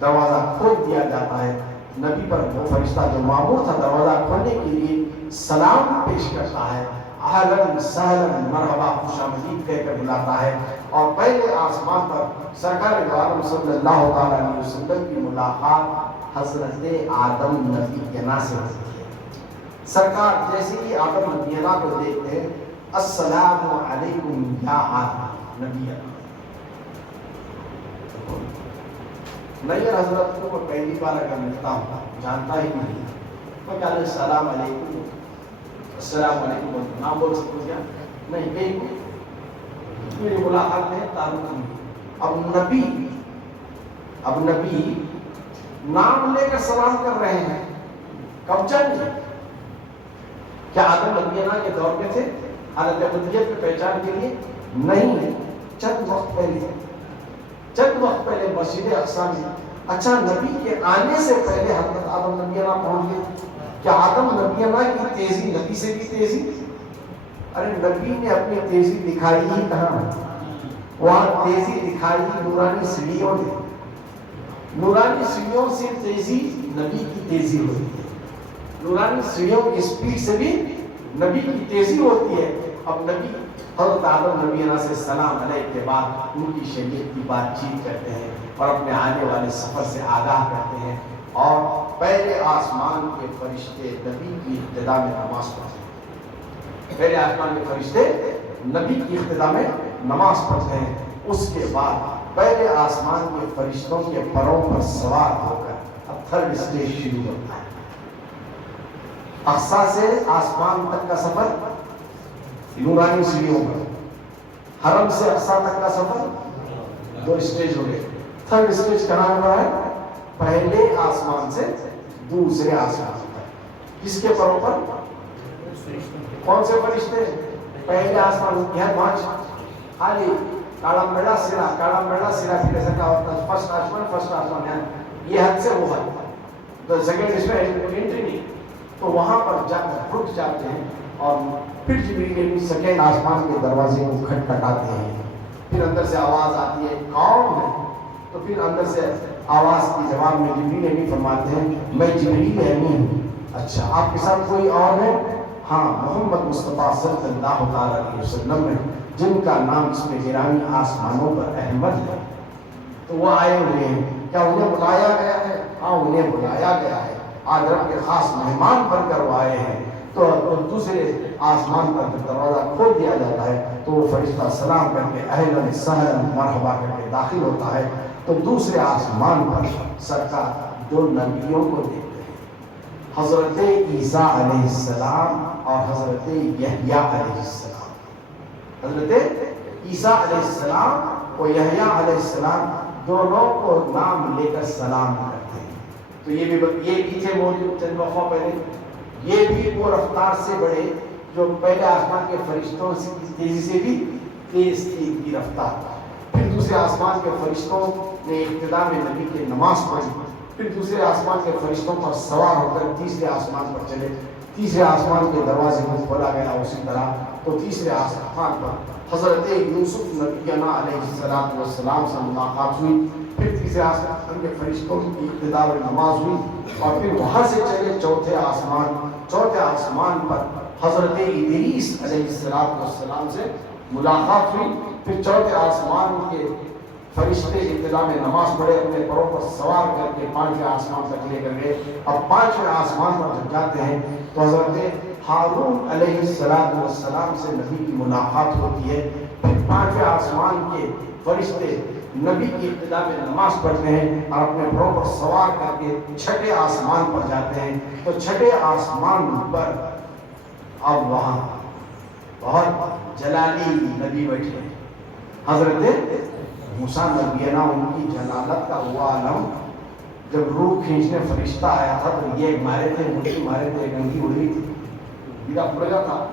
دروازہ کھول دیا جاتا ہے۔ نبی پر وہ فرشتہ جو مامور تھا دروازہ کھولنے کے لیے سلام پیش کرتا ہے، اہلاً سہلاً مرحبا خوش آمدید کہہ کر بلاتا ہے، اور پہلے آسمان پر سرکار دو عالم صلی اللہ تعالیٰ علیہ وسلم کی ملاقات حضرت آدم نبی گنا سے ہوتی ہے۔ سرکار جیسے ہی آدم نبی گنا کو دیکھتے ہیں، السلام علیکم یا آدم نبی گنا۔ نہیں حضرت کو میں پہلی بار اگر ملتا ہوں جانتا ہی نہیں، میں کہا السلام علیکم، السلام علیکم نام بول سکتے کیا؟ نہیں، کہیں میری ملاقات میں تعارف نہیں۔ اب نبی نام لے کر سلام کر رہے ہیں، کب چاہیے؟ کیا آدم نبینا کے دور میں تھے حالت ابدیت میں پہچان کے لیے؟ نہیں، چند وقت پہلے مسجد اقصی میں۔ اچھا، نبی کے آنے سے پہلے حضرت آدم نبینا پہنچ گئے۔ کیا آدم نبینا کی تیزی نبی سے بھی تیزی؟ ارے نبی نے اپنی تیزی دکھائی ہی کہاں؟ وہاں تیزی دکھائی نورانی سیڑھیوں نے۔ نورانی سیڑھیوں سے تیزی نبی کی تیزی ہوتی ہے، نورانی سیڑھیوں کی اسپیڈ سے بھی نبی کی تیزی ہوتی ہے۔ اب نبی حضرت آدم نبینا سے سلام علیہ کے بعد ان کی شریعت کی بات چیت کرتے ہیں اور اپنے آنے والے سفر سے آگاہ کرتے ہیں، اور پہلے آسمان کے فرشتے نبی کی ابتدا میں نماز پڑھتے ہیں۔ پہلے آسمان کے فرشتے نبی کی ابتدا میں نماز پڑھتے ہیں، اس کے بعد پہلے آسمان کے فرشتوں کے پروں پر سوار ہو کر اب تھرڈ اسٹیج شروع ہوتا ہے۔ اقصی سے آسمان تک کا سفر نورانی سیڑھیوں پر، حرم سے اقصی تک کا سفر 2 اسٹیج ہو گئے۔ تھرڈ اسٹیج کہاں ہو رہا ہے؟ پہلے آسمان سے دوسرے آسمان تک۔ کس کے پروں پر؟ کون سے فرشتے؟ پہلے آسمان کی ہے 5 خالی کالا میڑا سرا پھر ایسا کیا ہوتا ہے فرسٹ آسمان ہے یہ حد سے وہ حد تو سیکنڈ اس میں انٹری نہیں تو وہاں پر جا کر رک جاتے ہیں اور پھر جبریل سیکنڈ آسمان کے دروازے کو کھٹکھٹاتے ہیں. پھر اندر سے آواز آتی ہے کون ہے؟ تو پھر اندر سے آواز کی جواب میں جبریل امین فرماتے ہیں میں جبریل امین ہوں. اچھا آپ کے ساتھ کوئی اور ہے؟ ہاں محمد مصطفیٰ صلی اللہ علیہ وسلم ہے جن کا نام اس میں گرامی آسمانوں پر احمد ہے. تو وہ آئے ہوئے ہیں. کیا انہیں بلایا گیا ہے؟ ہاں انہیں بلایا گیا ہے. آج رب کے خاص مہمان بن کر وہ آئے ہیں. تو دوسرے آسمان پر جب دروازہ کھول دیا جاتا ہے تو وہ فرشتہ سلام کر کے اہلا سہلا مرحبا کر کے داخل ہوتا ہے. تو دوسرے آسمان پر سرکار 2 نبیوں کو دیکھتے ہیں حضرت عیسیٰ علیہ السلام اور حضرت یحییٰ علیہ السلام. حضرت عیسیٰ علیہ السلام اور یحییٰ علیہ السلام دونوں کو نام لے کر سلام کرتے ہیں. تو یہ بھی تھے موجود چند وقفہ پہلے. یہ بھی وہ رفتار سے بڑھے جو پہلے آسمان کے فرشتوں سے تیزی سے بھی تیز تھی ان کی رفتار. پھر دوسرے آسمان کے فرشتوں نے ابتدا میں نبی کی نماز پڑھی. پھر دوسرے آسمان کے فرشتوں پر سوار ہو کر تیسرے آسمان پر چلے. تیسرے آسمان کے دروازے کو کھولا گیا اسی طرح. تو تیسرے آسمان پر حضرت یوسف نبینا علیہ السلام سے ملاقات ہوئی. پھر تیسرے آسمان کے فرشتوں کی ابتدا میں نماز ہوئی اور پھر وہاں سے چلے چوتھے آسمان پر حضرت ادریس علیہ السلام سے ملاقات ہوئی. پھر چوتھے آسمان کے فرشتے ابتدا میں نماز پڑھے اپنے پروں پر سوار کر کے 5ویں آسمان تک لے کر گئے. اب 5ویں آسمان پر جب جاتے ہیں تو حضرت ہارون علیہ السلام سے نبی کی ملاقات ہوتی ہے. پھر 5ویں آسمان کے فرشتے نبی کی ابتدا میں نماز پڑھتے ہیں اور اپنے پروں پر سوار کر کے 6ٹھے آسمان پر جاتے ہیں. تو 6ٹھے آسمان پر اب وہاں بہت جلالی نبی بیٹھے ہیں. حضرت موسیٰ نبی نا ان کی جلالت کا وہ عالم جب روح کھینچنے فرشتہ آیا تھا تو یہ مارے تھے مٹھی مارے تھے گنگی اڑی تھی میرا پڑا تھا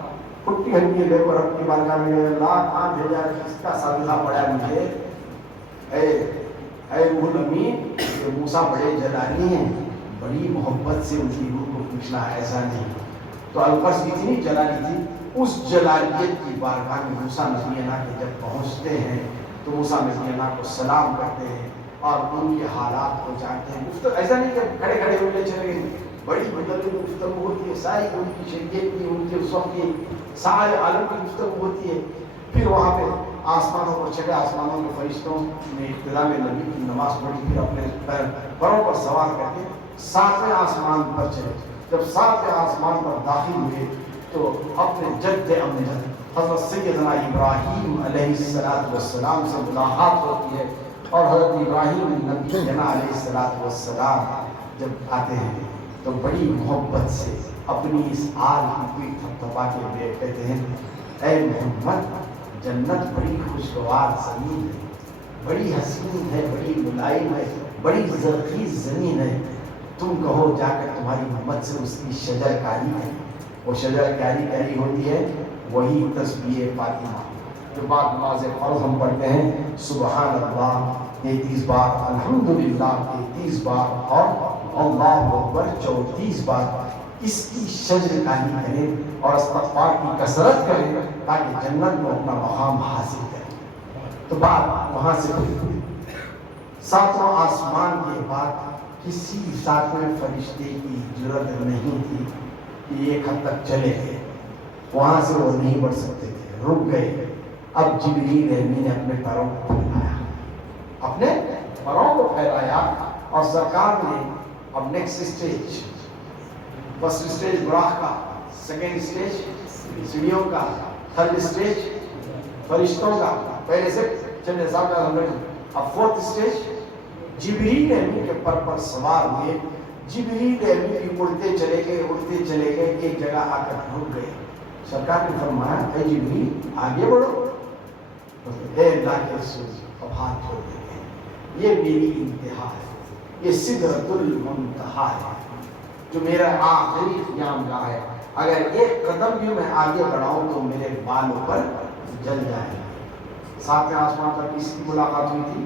پٹی ہنگی لے کر رب کی بارگاہ میں اللہ کہاں بھیجا اس کا صدقہ پڑا مجھے اے روح الامین. موسیٰ بڑے جلالی ہیں بڑی محبت سے ان کی روح کو پوچھنا ہے ایسا نہیں. تو القرض کی تھی جلالی تھی. اس جلالیت کی بارگاہ میں موسیٰ نبی نا کے جب پہنچتے ہیں تو موسیٰ نبی نا کو سلام کرتے ہیں اور ان کے حالات کو جانتے ہیں. ایسا نہیں کہ کھڑے کھڑے ہوئے چلے گئے. بڑی مطلب گفتگو ہوتی ہے ساری ان کی شریعت کی ان کے اس وقت کی سارے عالم کی گفتگو ہوتی ہے. پھر وہاں پہ آسمانوں پر 6 آسمانوں کے فرشتوں نے ابتدا میں نبی کی نماز پڑھی. پھر اپنے پروں پر سوار کر کے 7ویں آسمان پر چلے. جب 7ویں آسمان پر داخل ہوئے تو اپنے جد امجد حضرت سیدنا ابراہیم علیہ السلام سے ملاقات ہوتی ہے. اور حضرت ابراہیم نبی علیہ السلام جب آتے ہیں تو بڑی محبت سے اپنی اس آل کی پیٹھ تھپتھپا کے کہتے ہیں اے محمد جنت بڑی خوشگوار زمین ہے بڑی حسین ہے بڑی ملائم ہے بڑی زرخیز زمین ہے. تم کہو جا کر تمہاری محمد سے اس کی شجر کاری ہے. وہ شجر کاری ہوتی ہے وہی تسبیح فاطمہ. جو بات نماز فرض ہم پڑھتے ہیں سبحان اللہ 33 بار الحمدللہ 33 بار اور اللہ اکبر 34 بار اس کی شجر کاری کریں اور استغفار کی کثرت کریں تاکہ جنت میں اپنا مقام حاصل کریں. تو بات وہاں سے 7واں آسمان کے بعد کسی 7ویں فرشتے کی جرأت نہیں تھی کہ ایک حد تک چلے گئے. وہاں سے وہ نہیں بڑھ سکتے تھے رک گئے. اب جبریل امین نے اپنے پیروں کو پھیلایا اور سرکار نے اب نیکسٹ اسٹیج فرسٹ اسٹیج براہ کا سیکنڈ اسٹیج سیڑھیوں کا تھرڈ اسٹیج فرشتوں کا پہلے سے چلے صاحب اب 4تھ اسٹیج جبریل امین کے پر سوار ہوئے. جبریل امین بھی اڑتے چلے گئے ایک جگہ آ کر رک گئے. سرکار نے فرمایا اے جبریل آگے بڑھو. اے اللہ کے رسول اب ہاتھ چھوڑ دیں یہ میری انتہا ہے یہ سدرۃ المنتہا ہے. جو میرا آخری قیام گاہ ہے، اگر ایک قدم بھی میں آگے بڑھاؤں تو میرے بالوں پر جل جائے گا۔ ساتویں آسمان پر کس کی ملاقات ہوئی تھی؟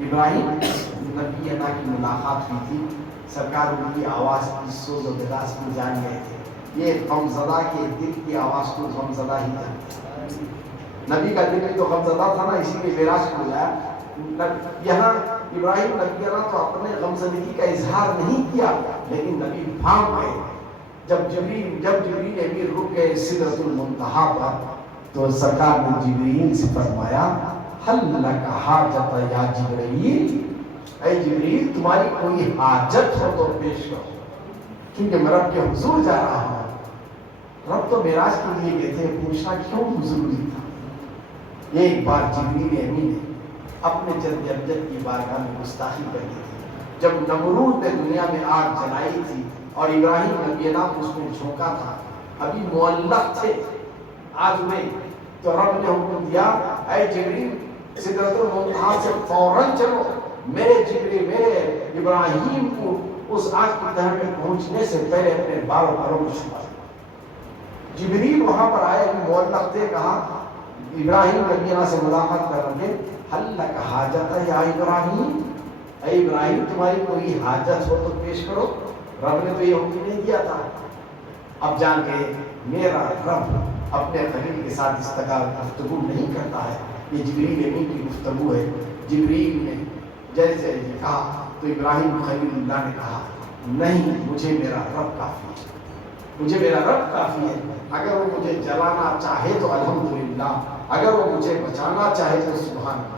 ابراہیم نبی اللہ کی ملاقات ہوئی تھی۔ سرکار ان کی آواز کی سوز و بداس کو جان گئے تھے۔ یہ غمزدہ کے دل کی آواز کو غمزدہ ہی جانتے۔ نبی کا دل تو غمزدہ تھا نا، اسی لیے معراج کو جایا۔ یہاں ابراہیم نبی اللہ تو اپنے غمزدگی کا اظہار نہیں کیا، لیکن نبی بھاگ گئے۔ جب جبریل امین رک گئے سدرۃ المنتہا پر، تو سرکار نے جبریل سے فرمایا حل لک حاجت یا جبریل، اے جبریل تمہاری کوئی حاجت ہو تو پیش کرو، کیونکہ میں رب کے حضور جا رہا ہوں۔ رب تو معراج کے لیے گئے تھے، پوچھنا کیوں ضروری تھا؟ ایک بار جبریل امین نے اپنے جد امجد کی بارگاہ میں گستاخی کر دی تھی۔ جب نمرود نے دنیا میں آگ جلائی تھی اور ابراہیم نبی اللہ کو اس میں جھونکا تھا، ابھی معلق تھے آگ میں، تو رب نے حکم دیا اے جبریل سدرۃ المنتہا سے فوراً چلو، میرے جبریل میرے ابراہیم کو اس آگ کی تہہ میں پہنچنے سے پہلے اپنے بالوں پروں کو چھپا۔ جبریل وہاں پر آئے، ابھی معلق تھے، کہا ابراہیم نبی اللہ سے ملاقات کر رہے، حل لک حاجت یا ابراہیم، اے ابراہیم تمہاری کوئی حاجت ہو تو پیش کرو۔ رب نے تو یہ حکم نہیں دیا تھا۔ اب جان گئے میرا رب اپنے خلیل کے ساتھ اس طرح گفتگو نہیں کرتا ہے، یہ جبریل امین کی گفتگو ہے۔ جبریل نے جیسے کہا تو ابراہیم خلیل اللہ نے کہا نہیں، مجھے میرا رب کافی ہے، مجھے میرا رب کافی ہے۔ اگر وہ مجھے جلانا چاہے تو الحمدللہ، اگر وہ مجھے بچانا چاہے تو سبحان اللہ۔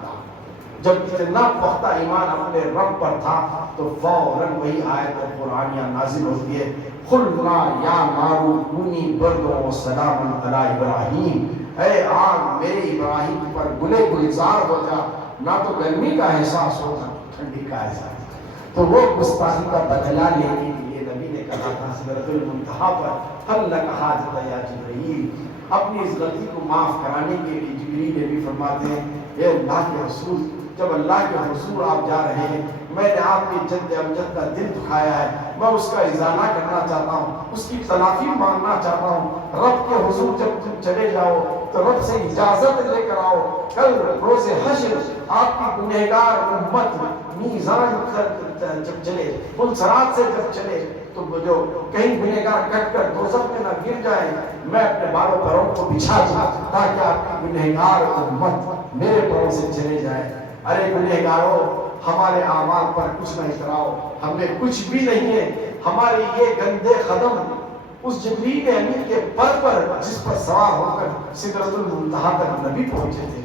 جب اتنا پختہ ایمان اپنے رب پر تھا تو فوراً وہی آیت قرآنیہ نازل ہوتی ہے، قلنا یا نار کونی بردا وسلاما علی ابراہیم، اے آگ میرے ابراہیم پر گلے گلزار ہو جا، نہ تو گرمی کا احساس ہو نہ ٹھنڈی کا احساس۔ تو وہ گستاخی کا بدلہ لینے کے لیے نبی نے کہا تھا سدرۃ المنتہا پر حل لک حاجت یا جبریل، اپنی اس غلطی کو معاف کرانے کے لیے جبریل نبی فرماتے ہیں اے اللہ کے رسول، جب اللہ کے حضور آپ جا رہے ہیں، میں نے آپ کے جد امجد کا دل دکھایا ہے، میں اس کا ازالہ کرنا چاہتا ہوں، اس کی تلافی مانگنا چاہتا ہوں۔ رب کے حضور جب تم چلے جاؤ تو رب سے اجازت لے کر آؤ، کل روز حشر آپ کی گنہگار امت میزان جب چلے، پلسرات سے جب چلے تو جو کہیں گنہگار کٹ کر دوزخ میں نہ گر جائے، میں اپنے بالوں پروں کو بچھا دوں تاکہ آپ کی گنہگار امت میرے پروں سے چلے جائے۔ ارے گنہگاروں، ہمارے اعمال پر کچھ نہ اتراؤ، ہم نے کچھ بھی نہیں ہے، ہمارے یہ گندے قدم اس جبریل امین کے پر جس پر سوار ہو کر سدرۃ المنتہا تک نبی پہنچے تھے،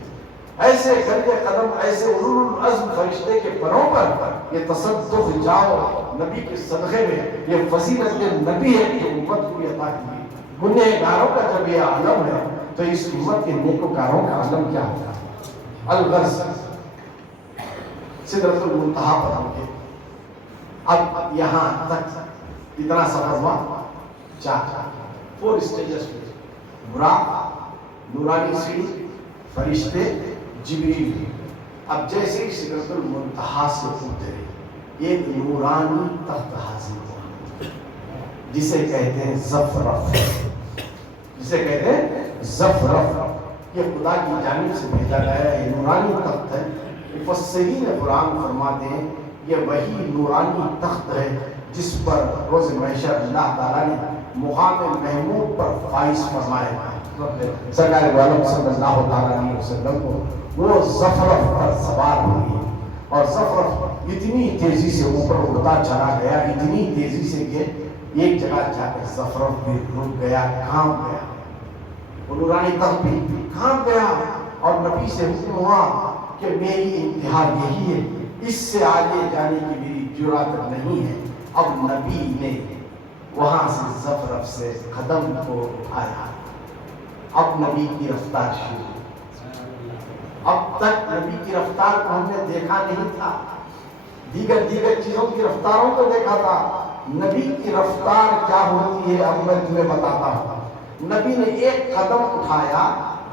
ایسے گندے قدم ایسے اولو العزم فرشتے کے پروں پر یہ تصدق جاؤ نبی کے صدقے میں، یہ فضیلت نبی ہے کہ امت کو یہ عطا کی۔ گنہگاروں کا جب یہ عالم ہے تو اس امت کے نیکوکاروں کا عالم کیا ہوگا؟ الغرض سدرۃ المنتہا پر ہم گئے۔ اب یہاں تک اتنا سفر ہوا، 4 اسٹیجز پہ، براق، نورانی سیڑھی، فرشتے، جبریل۔ اب جیسے ہی سدرۃ المنتہا سے اترے، ایک نورانی تخت حاضر ہوا جسے کہتے ہیں زفرف، جسے کہتے ہیں زفرف۔ یہ خدا کی جانب سے بھیجا گیا ہے، یہ نورانی تخت ہے۔ مفسرین قرآن فرماتے ہیں یہ وہی نورانی تخت ہے جس پر روز محشر اللہ تعالیٰ نے مقام محمود پر فائز فرمایا سرکار دو عالم صلی اللہ علیہ وسلم کو۔ وہ زفرف پر سوار ہوئی اور زفرف اتنی تیزی سے اوپر اڑتا چلا گیا، اتنی تیزی سے کہ ایک جگہ جا کر زفرف بھی رک گیا، کانپ گیا، وہ نورانی تخت بھی کانپ گیا۔ اور نبی سے حکم ہوا کہ میری انتہا یہی ہے، اس سے آگے جانے کی میری جرات نہیں ہے۔ اب نبی نے وہاں سے زفرف سے قدم کو اٹھایا، اب نبی کی رفتار شروع۔ اب تک نبی کی رفتار کو ہم نے دیکھا نہیں تھا، دیگر چیزوں کی رفتاروں کو دیکھا تھا۔ نبی کی رفتار کیا ہوتی ہے اب میں تمہیں بتاتا ہوں۔ نبی نے ایک قدم اٹھایا،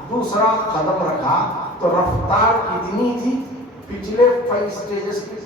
دوسرا قدم رکھا تو رفتار کتنی تھی؟ پچھلے 5 اسٹیجز کی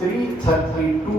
332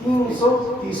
330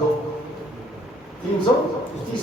2 330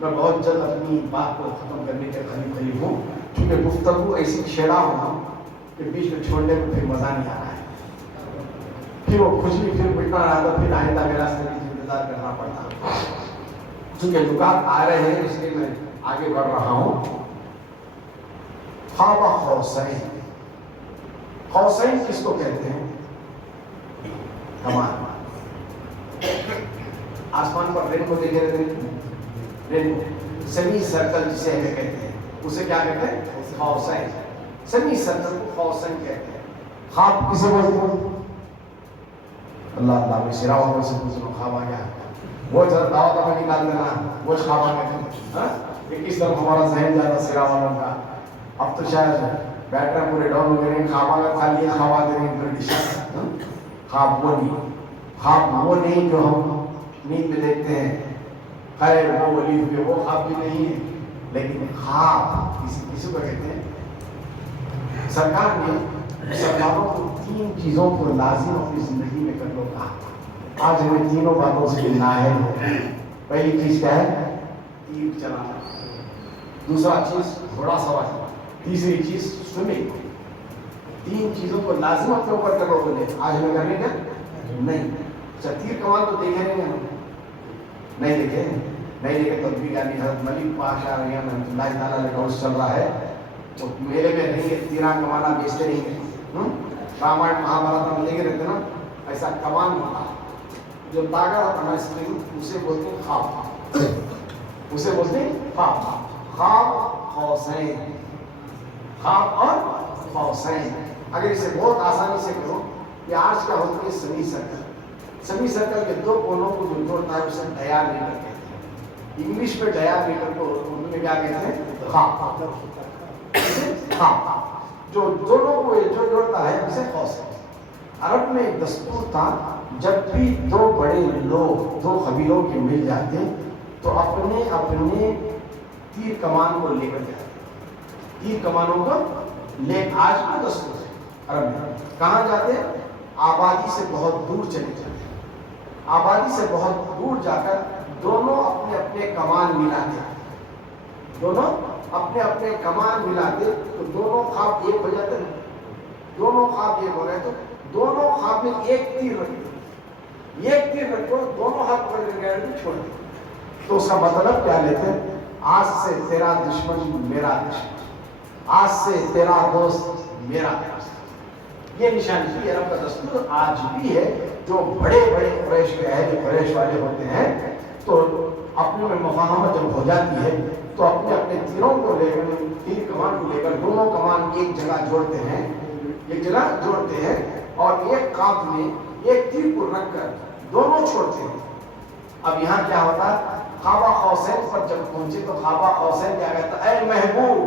میں بہت جلد اپنی بات کو ختم کرنے کے قریب ہوں، کیونکہ گفتگو ایسی چھیڑا ہوں کہ بیچ میں چھوڑنے میں پھر مزہ نہیں آ رہا ہے، پھر وہ خوشی پھر مٹنا رہا تو پھر آئندہ میرا انتظار کرنا پڑتا، کیونکہ نکات آ رہے ہیں اس لیے میں آگے بڑھ رہا ہوں۔ خواب قوسین، قوسین کس کو کہتے ہیں؟ کمان، آسمان پر رین کو دیکھے رہتے ہیں، رین سیمی سرکل جسے ہمیں کہتے ہیں، اسے کیا کہتے ہیں؟ قوسین، سیمی سرکل کو قوسین کہتے ہیں۔ خواب کسے بولتے ہیں؟ اللہ اللہ میں شراء اللہ سے پوچھنا خواب آ گیا، وہ جب دعوت میں نکال دینا وہ خواب آ گیا، یہ کس طرح ہمارا ذہن جاتا شراء اللہ کا۔ اب تو شاید بیٹر پورے ڈاؤن ہو گئے، خواب آ خالی خواب آ دے رہے، خواب وہ نہیں، خواب وہ نہیں جو ہم نیند میں دیکھتے ہیں، خیر وہ ولی ہوئے وہ خواب بھی نہیں ہے، لیکن خواب کسی کو کہتے ہیں؟ سرکار نے مسلمانوں کو 3 چیزوں کو لازم اپنی زندگی میں کر لو کہا، آج ہمیں تینوں باتوں سے نااہل ہو۔ پہلی چیز کیا ہے؟ تیر چلانا، دوسرا چیز گھوڑا سواری، تیسری چیز سوئمنگ۔ 3 چیزوں کو لازم اپنے اوپر کر لو بولے، آج ہمیں کرنے کا نہیں۔ اچھا تیر کمان تو دیکھے نہیں ہم، نہیں دیکھے تو بھی یعنی حضرت ملک پاشا رحمۃ اللہ تعالیٰ کا عرص چل رہا ہے تو میلے میں رہیں گے، تیرا کمانا بیچتے رہیں گے، رامائن مہابھارت میں لے کے رہتے نا، ایسا کمان ہوتا جو داغا ہوتا ہے اسے بولتے ہیں خواب، اسے بولتے ہیں خواب۔ خواب قوسین، خواب اور قوسین، اگر اسے بہت آسانی سے کرو، یہ آج کا ہوتا ہے سیمی سرکل، سیمی سرکل کے 2 کونوں کو جو جوڑتا ہے اسے ڈیامیٹر کہتے ہیں، انگلش میں ڈیامیٹر کو اردو میں کیا کہتے ہیں؟ خواب، خواب جو دونوں کو جو جوڑتا ہے اسے قوسین۔ عرب میں ایک دستور تھا، جب بھی 2 بڑے لوگ 2 قبیلوں کے مل جاتے تو اپنے اپنے تیر کمان کو لے کر جاتے، تیر کمانوں کو لے، آج بھی دستور ہے عرب میں۔ کہاں جاتے؟ آبادی سے بہت دور چلے جاتے، آبادی سے بہت دور جا کر دونوں اپنے اپنے کمان ملاتے، دونوں اپنے اپنے کمان ملاتے تو دونوں خواب ایک ہو جاتے ہیں، دونوں خواب ایک ہو گئے تو دونوں خواب میں ایک تیر رکھو، دونوں ہاتھ پکڑ کر گئے تو چھوڑ دو، تو اس کا مطلب کیا لیتے ہیں؟ آج سے تیرا دشمن میرا دشمن، آج سے تیرا دوست میرا دوست۔ یہ نشانی کی عرب کا دستور آج بھی ہے۔ جو بڑے بڑے قریش کے اہل قریش والے ہوتے ہیں تو اپنے میں مفاہمت جب ہو جاتی ہے تو اپنے اپنے تیروں کو لے کر، تیر کمان کو لے کر دونوں کمان ایک جگہ جوڑتے ہیں، ایک جگہ جوڑتے ہیں اور ایک کاپ میں ایک تیر کو رکھ کر دونوں چھوڑتے ہیں۔ اب یہاں کیا ہوتا ہے؟ خوابہ قوسین پر جب پہنچے تو خوابہ قوسین کیا کہتا ہے؟ اے محبوب،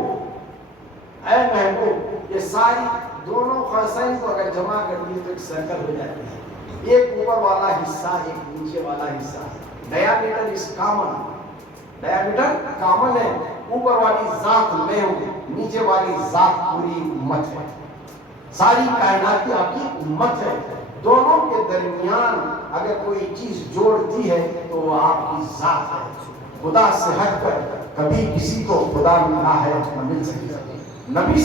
اے محبوب، یہ ساری دونوں قوسین کو اگر جمع کر دیے تو ایک سرکل ہو جاتی ہے، ایک اوپر والا حصہ ایک نیچے والا حصہ، ڈیامیٹر اس کامن، ڈیامیٹر کامن ہے، اوپر والی ذات میں ہوں، نیچے والی ذات پوری امت ہے، ساری کائنات کی آپ کی امت ہے، دونوں کے درمیان اگر کوئی چیز جوڑتی ہے تو وہ آپ کی ذات ہے۔ خدا سے ہٹ کر کبھی کسی کو خدا ملا ہے نہ مل سکے، نبی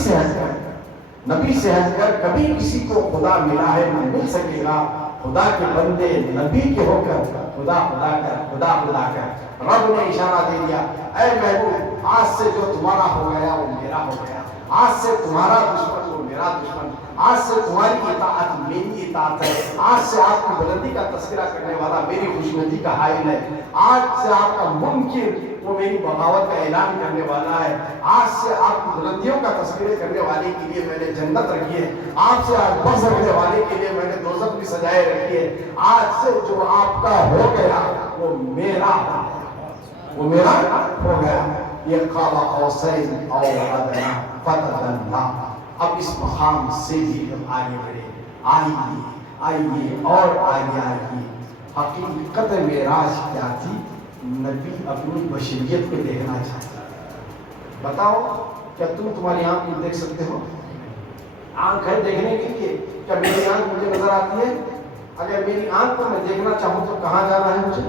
سے ہٹ کر کبھی کسی کو خدا ملا ہے نہ مل سکے گا۔ خدا کے بندے نبی کے ہو کر خدا خدا کر، خدا خدا کر۔ رب نے اشارہ دے دیا، اے محبوب آج سے جو تمہارا ہو گیا وہ میرا ہو گیا، آج سے تمہارا دشمن وہ میرا دشمن، آج سے تمہاری اطاعت میری اطاعت ہے، آج سے آپ کی بلندی کا تذکرہ کرنے والا میری خوشنودی کا حائل ہے، آج سے آپ کا منکر وہ میری بغاوت کا اعلان کرنے والا ہے، آج سے آپ کی بلندیوں کا تذکرہ کرنے والے کے لیے میں نے جنت رکھی ہے، آپ سے آج بخش رکھنے والے کے لیے میں نے دوزخ بھی سجائے رکھی ہے، آج سے جو آپ کا ہو گیا وہ میرا ہو گیا، وہ میرا ہو گیا۔ یہ قاب قوسین او ادنی فتدلی۔ اب اس مقام سے بھی ہم آگے بڑھے، آئیے اور آگے آئیے۔ حقیقت معراج کیا تھی؟ نبی اپنی بشریت کو دیکھنا چاہتا ہے۔ بتاؤ کیا تمہاری آنکھ میں دیکھ سکتے ہو؟ آنکھ ہے دیکھنے کے لیے، کیا میری آنکھ مجھے نظر آتی ہے؟ اگر میری آنکھ کو میں دیکھنا چاہوں تو کہاں جانا ہے مجھے؟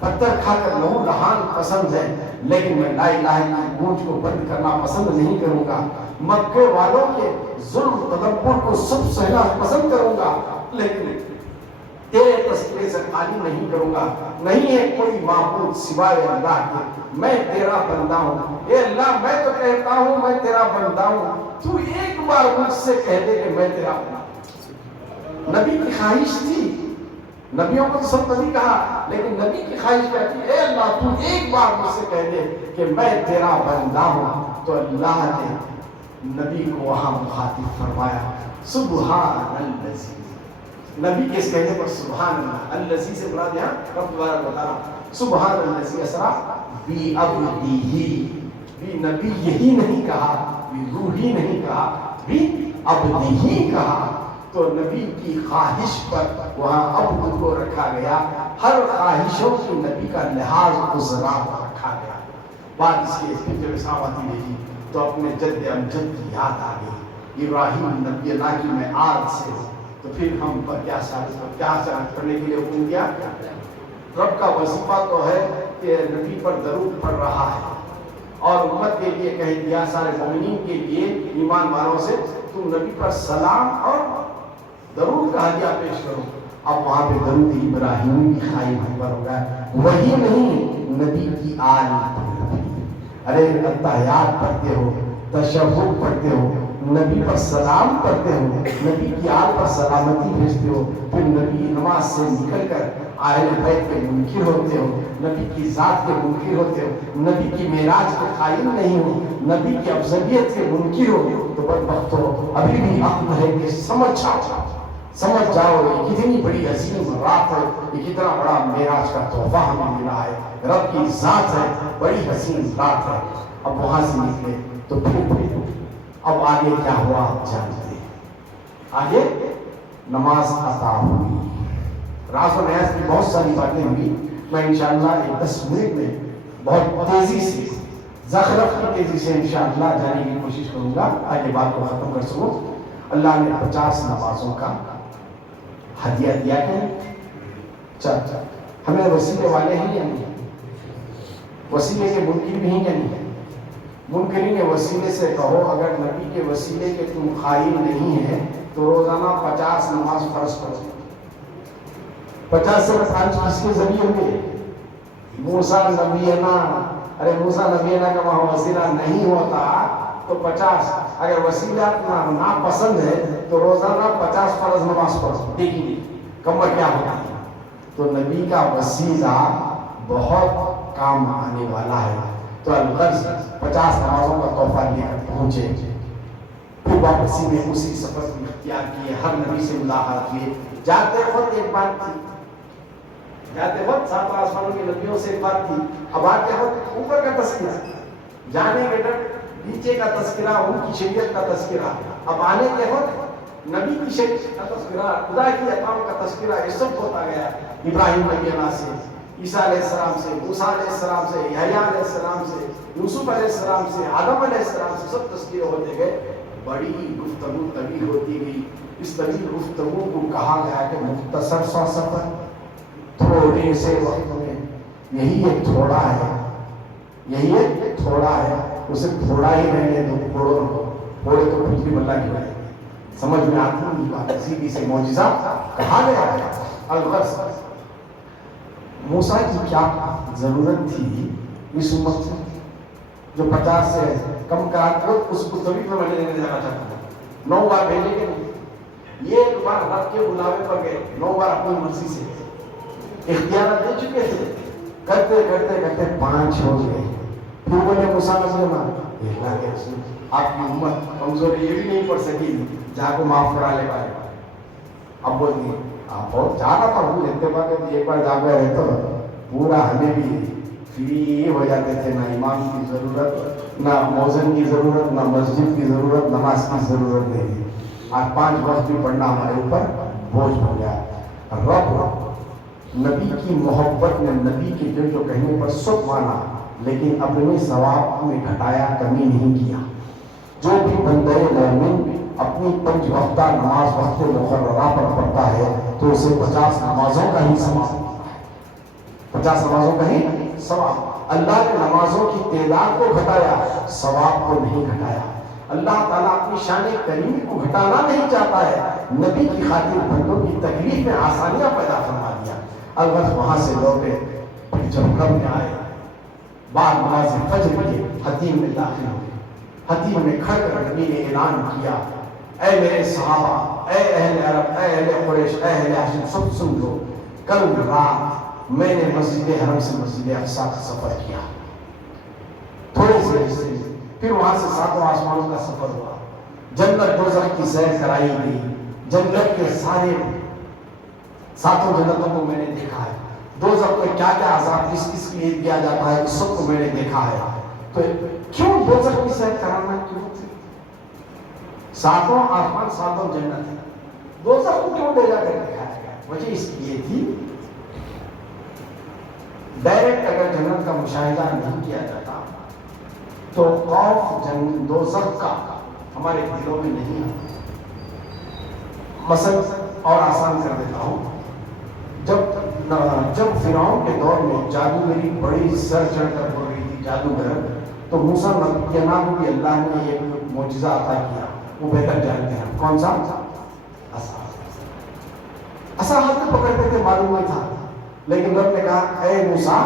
پتھر کھا کر لہو لہان پسند ہے، لیکن میں لا الہ الا اللہ گونج کو بند کرنا پسند نہیں کروں گا۔ مکے والوں کے ظلم تدبر کو سب سہنا پسند کروں گا، لیکن تیرے تذکرے سے خالی نہیں کروں گا۔ نہیں ہے کوئی معبود سوائے اللہ کے، میں تیرا بندہ ہوں۔ اے اللہ میں تو کہتا ہوں میں تیرا بندہ ہوں، تو ایک بار مجھ سے کہہ دے کہ میں تیرا بندہ ہوں۔ نبی کی خواہش تھی، نبیوں کو تو سب نبی کہا، لیکن نبی کی خواہش کیا تھی؟ اے اللہ تو ایک بار مجھ سے کہہ دے کہ میں تیرا بندہ ہوں۔ تو اللہ نے نبی کو وہاں مخاطب فرمایا سبحان الذی، نبی کے اس کہنے پر سبحان اللہ، الذی سے مراد یہاں رب دوبارہ بتا رہا، سبحان الذی اسرا بی عبدہ، بھی نبی یہی نہیں کہا، بھی روحی نہیں کہا، بھی عبدہ کہا۔ تو نبی کی خواہش پر وہاں عبد کو رکھا گیا، ہر خواہشوں کی نبی کا لحاظ گزرا رکھا گیا۔ بات اس کی پھر جب اسلام آتی رہی تو اپنے جد امجد کی یاد آ گئی، ابراہیم نبی اللہ کی میں آج سے، تو پھر ہم پر کیا سارت کرنے کے لیے حکم کیا؟ رب کا وظیفہ تو ہے کہ نبی پر درود پڑھ رہا ہے، اور امت کے لیے کہہ دیا، سارے مومنین کے لیے ایمان والوں سے، تم نبی پر سلام اور درود کا ہدیہ پیش کرو۔ اب وہاں پہ درود ابراہیم کی خواہش پر ہو گیا، وہی نہیں نبی کی آل پڑھتی، ارے التحیات پڑھتے ہو، تشہد پڑھتے ہو، نبی پر سلام پڑھتے ہو، نبی کی آل پر سلامتی بھیجتے ہو، پھر نبی نماز سے نکل کر اہل بیت کے منکر ہوتے ہو، نبی کی ذات کے منکر ہوتے ہو، نبی کی معراج کے قائل نہیں ہو، نبی کی افضلیت کے منکر ہو، تو بدبخت ہو۔ ابھی بھی عقل ہے کہ سمجھ جاؤ یہ کتنی بڑی عظیم رات ہے، یہ کتنا بڑا معراج کا تحفہ ہمیں ملا ہے، رب کی ذات ہے، بڑی حسین رات ہے۔ اب وہاں سے نکلے تو پھر اب آگے کیا ہوا آپ جانتے ہیں، آگے نماز عطا ہوئی، راز و نیاز کی بہت ساری باتیں ہوئی، میں انشاءاللہ ایک 10 منٹ میں بہت تیزی سے زخرف کی تیزی سے انشاءاللہ جانے کی کوشش کروں گا آگے بات کو ختم کر سکوں۔ اللہ نے 50 نمازوں کا ہدیہ دیا ہے، چل ہمیں وسیلے والے ہیں یا نہیں؟ وسیلے کے منکر بھی ہیں یا نہیں؟ منکرین وسیلے سے کہو اگر نبی کے وسیلے کے تم قائل نہیں ہیں تو روزانہ 50 نماز فرض کرو۔ 50 سے 5 کس کے ذریعے ہوئے؟ موسیٰ نبینا، ارے موسیٰ نبینا کا وہاں وسیلہ نہیں ہوتا تو 50، اگر وسیلہ ناپسند ہے تو روزانہ 50 فرض نماز پڑھو، دیکھیے کمر کیا ہوتا ہے۔ تو نبی کا وسیلہ بہت کام آنے والا ہے، تو الغرض 50 نمازوں کا تحفہ لے کر پہنچے، پھر واپسی میں اسی سفر کو اختیار کیے، ہر نبی سے ملاقات کیے۔ جاتے وقت ایک بات تھی، جاتے وقت 7 آسمانوں کے نبیوں سے ایک بات تھی، اب آتے وقت اوپر کا تذکرہ، جانے کے ڈر نیچے کا تذکرہ، ان کی شریعت کا تذکرہ، اب آنے کے وقت نبی کی شریعت کا تذکرہ، خدا کی احکام کا تذکرہ، یہ سب ہوتا گیا۔ ابراہیم نبی اللہ سے، عیسیٰ علیہ السلام سے، موسیٰ علیہ السلام سے، یحییٰ علیہ السلام سے، یوسف علیہ السلام سے، آدم علیہ السلام سے، سب تذکرے ہوتے گئے، بڑی گفتگو طویل ہوتی گئی۔ اس طویل گفتگو کو کہا گیا کہ مختصر سا سفر تھوڑے سے وقت میں، یہی ایک تھوڑا ہے، یہی ایک تھوڑا ہے، اسے تھوڑا ہی رہنے دو، پھوڑے تو کچھ بھی بلا کی بنے، سمجھ میں آتی نہیں بات، سیدھی سے معجزہ کہا گیا ہے۔ الغرض موسیٰ کی کیا ضرورت تھی اس امت سے جو 50 سے کم کرا کر اس کو طویل میں لینے جانا چاہتا ہوں؟ 9 بار بھیجے گے نہیں، یہ ایک بار رب کے بلاوے پر گئے، 9 بار اپنی مرضی سے اختیارات دے چکے تھے، کرتے کرتے کرتے 5 ہو گئے، پھر بولے موسیٰ اللہ کے رسول آپ کی امت کمزوری یہ بھی نہیں پڑ سکی جہاں کو معاف کرا لے پائے۔ اب بول دیے آپ بہت جانا تھا ہوں جنتے پاک ایک بار جا گئے تو پورا ہمیں بھی فری ہو جاتے تھے، نہ امام کی ضرورت، نہ موزن کی ضرورت، نہ مسجد کی ضرورت، نماز کی ضرورت نہیں تھی۔ آج 5 وقت بھی پڑھنا ہمارے اوپر بوجھ ہو گیا۔ رب نبی کی محبت نے نبی کے جو کہنے پر سب مانا، لیکن اپنے ثواب میں گھٹایا، کمی نہیں کیا۔ جو بھی بندے مومن اپنی 5 وقتہ نماز وقت مقررہ پر پڑھتا ہے تو اسے 50 نمازوں کا ہی ثواب ملتا ہے، 50 نمازوں کا ہی ثواب۔ اللہ نے نمازوں کی تعداد کو گھٹایا، ثواب کو نہیں گھٹایا۔ اللہ تعالیٰ اپنی شان کریمی کو گھٹانا نہیں چاہتا ہے، نبی کی خاطر بندوں کی تکلیف میں آسانیاں پیدا فرما دیا۔ البتہ وہاں سے لوٹے، پھر جب رب میں آئے، بعد نماز فجر کے حتیم میں داخل ہو گئے۔ حتیم نے کھڑ کر نبی نے اعلان کیا، اے میرے صحابہ، اے اہل عرب، اے اہل قریش، اے اہل ہاشم، سب سن لو، کل رات میں نے مسجد حرم سے مسجد اقصی کا سفر کیا، تھوڑے سے حصے، پھر وہاں سے 7 آسمانوں کا سفر ہوا، جنت دوزخ کی سیر کرائی گئی، جنت کے سارے 7 جنتوں کو میں نے دیکھا ہے، دوزخ میں کیا کیا عذاب کس کس کے لیے دیا جاتا ہے، اس سب کو میں نے دیکھا ہے۔ تو کیوں دوزخ کی سیر کرانا کیوں؟ 7 آسمان 7 جنت ہے، دوزخ کو کیوں لے جا کر دکھایا گیا؟ وجہ اس لیے تھی، ڈائریکٹ اگر جنت کا مشاہدہ نہیں کیا جاتا تو خوف دوزخ کا ہمارے دلوں میں نہیں آتا۔ مثلا اور آسان کر دیتا ہوں، جب فرعون کے دور میں جادوگری بڑی سر چڑھ کر بول رہی تھی، جادوگر، تو موسیٰ نبی کے نام بھی اللہ نے ایک معجزہ عطا کیا، وہ بہتر جانتے ہیں، کون سا؟ عصا ہاتھ میں پکڑتے تھے، معلوم نہیں تھا، لیکن رب نے کہا اے موسیٰ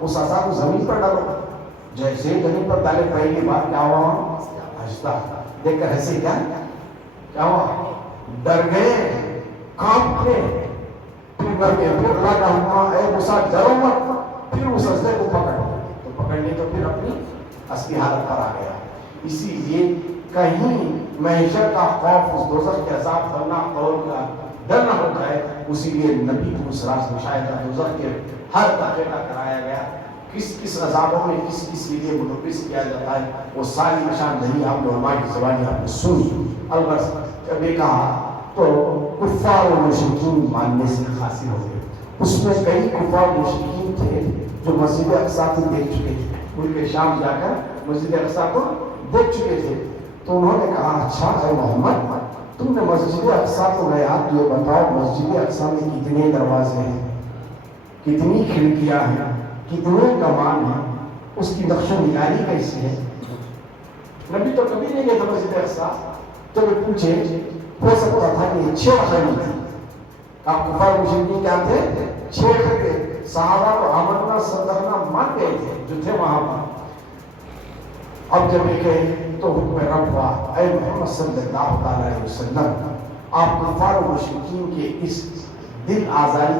اس عصا کو زمین پر ڈالو، جیسے ہی زمین پر ڈالے پہلی بار کیا ہوا؟ آہستہ دیکھ کر ہنسی، کیا ہوا؟ ڈر گئے، کانپ گئے، پھر ڈر گئے، پھر اللہ کا حکم اے موسیٰ ڈرو مت، پھر اس عصا کو پکڑ تو پکڑ لی، تو پھر اپنی اصلی حالت پر آ گیا۔ اسی لیے کہیں محشر کا خوف، اس دوزخ کے عذاب کرنا اور کا ڈر نہ ہو جائے، اسی لیے نبی کو اس راز مشاہدہ دوزخ کے ہر طرح کا کرایا گیا، کس کس عذابوں میں کس کس کے لیے ملوث کیا جاتا ہے، وہ ساری نشاندہی آپ نے علماء کی زبانی آپ نے سنی۔ البتہ جب یہ کہا تو کفار و مشرکین ماننے سے حاصل ہو گئے، اس میں کئی کفار و مشرکین تھے جو مسجد اقصی کو دیکھ چکے تھے، ان کے شام جا کر مسجد اقصی کو دیکھ چکے تھے، تو انہوں نے کہا اچھا اے محمد تم نے مسجد اقصی کو گیا، یہ بتاؤ مسجد اقصی میں کتنے دروازے ہیں، کتنی کھڑکیاں ہیں، کتنے کمان ہیں، اس کی نقش و نگاری کیسی ہے؟ نبی تو کبھی نہیں گئے تھے مسجد اقصی، تو وہ پوچھے، ہو سکتا تھا کہ یہ 6 خیمے تھے، آپ کفار مشرکین کیا تھے؟ 6 خیمے، صحابہ کو آمنا صدقنا مان گئے تھے جو تھے وہاں پر۔ اب جب یہ کہے تو حکم رب ہوا، اے محمد صلی اللہ علیہ وسلم آپ کفار و مشرکین کے اس دل آزاری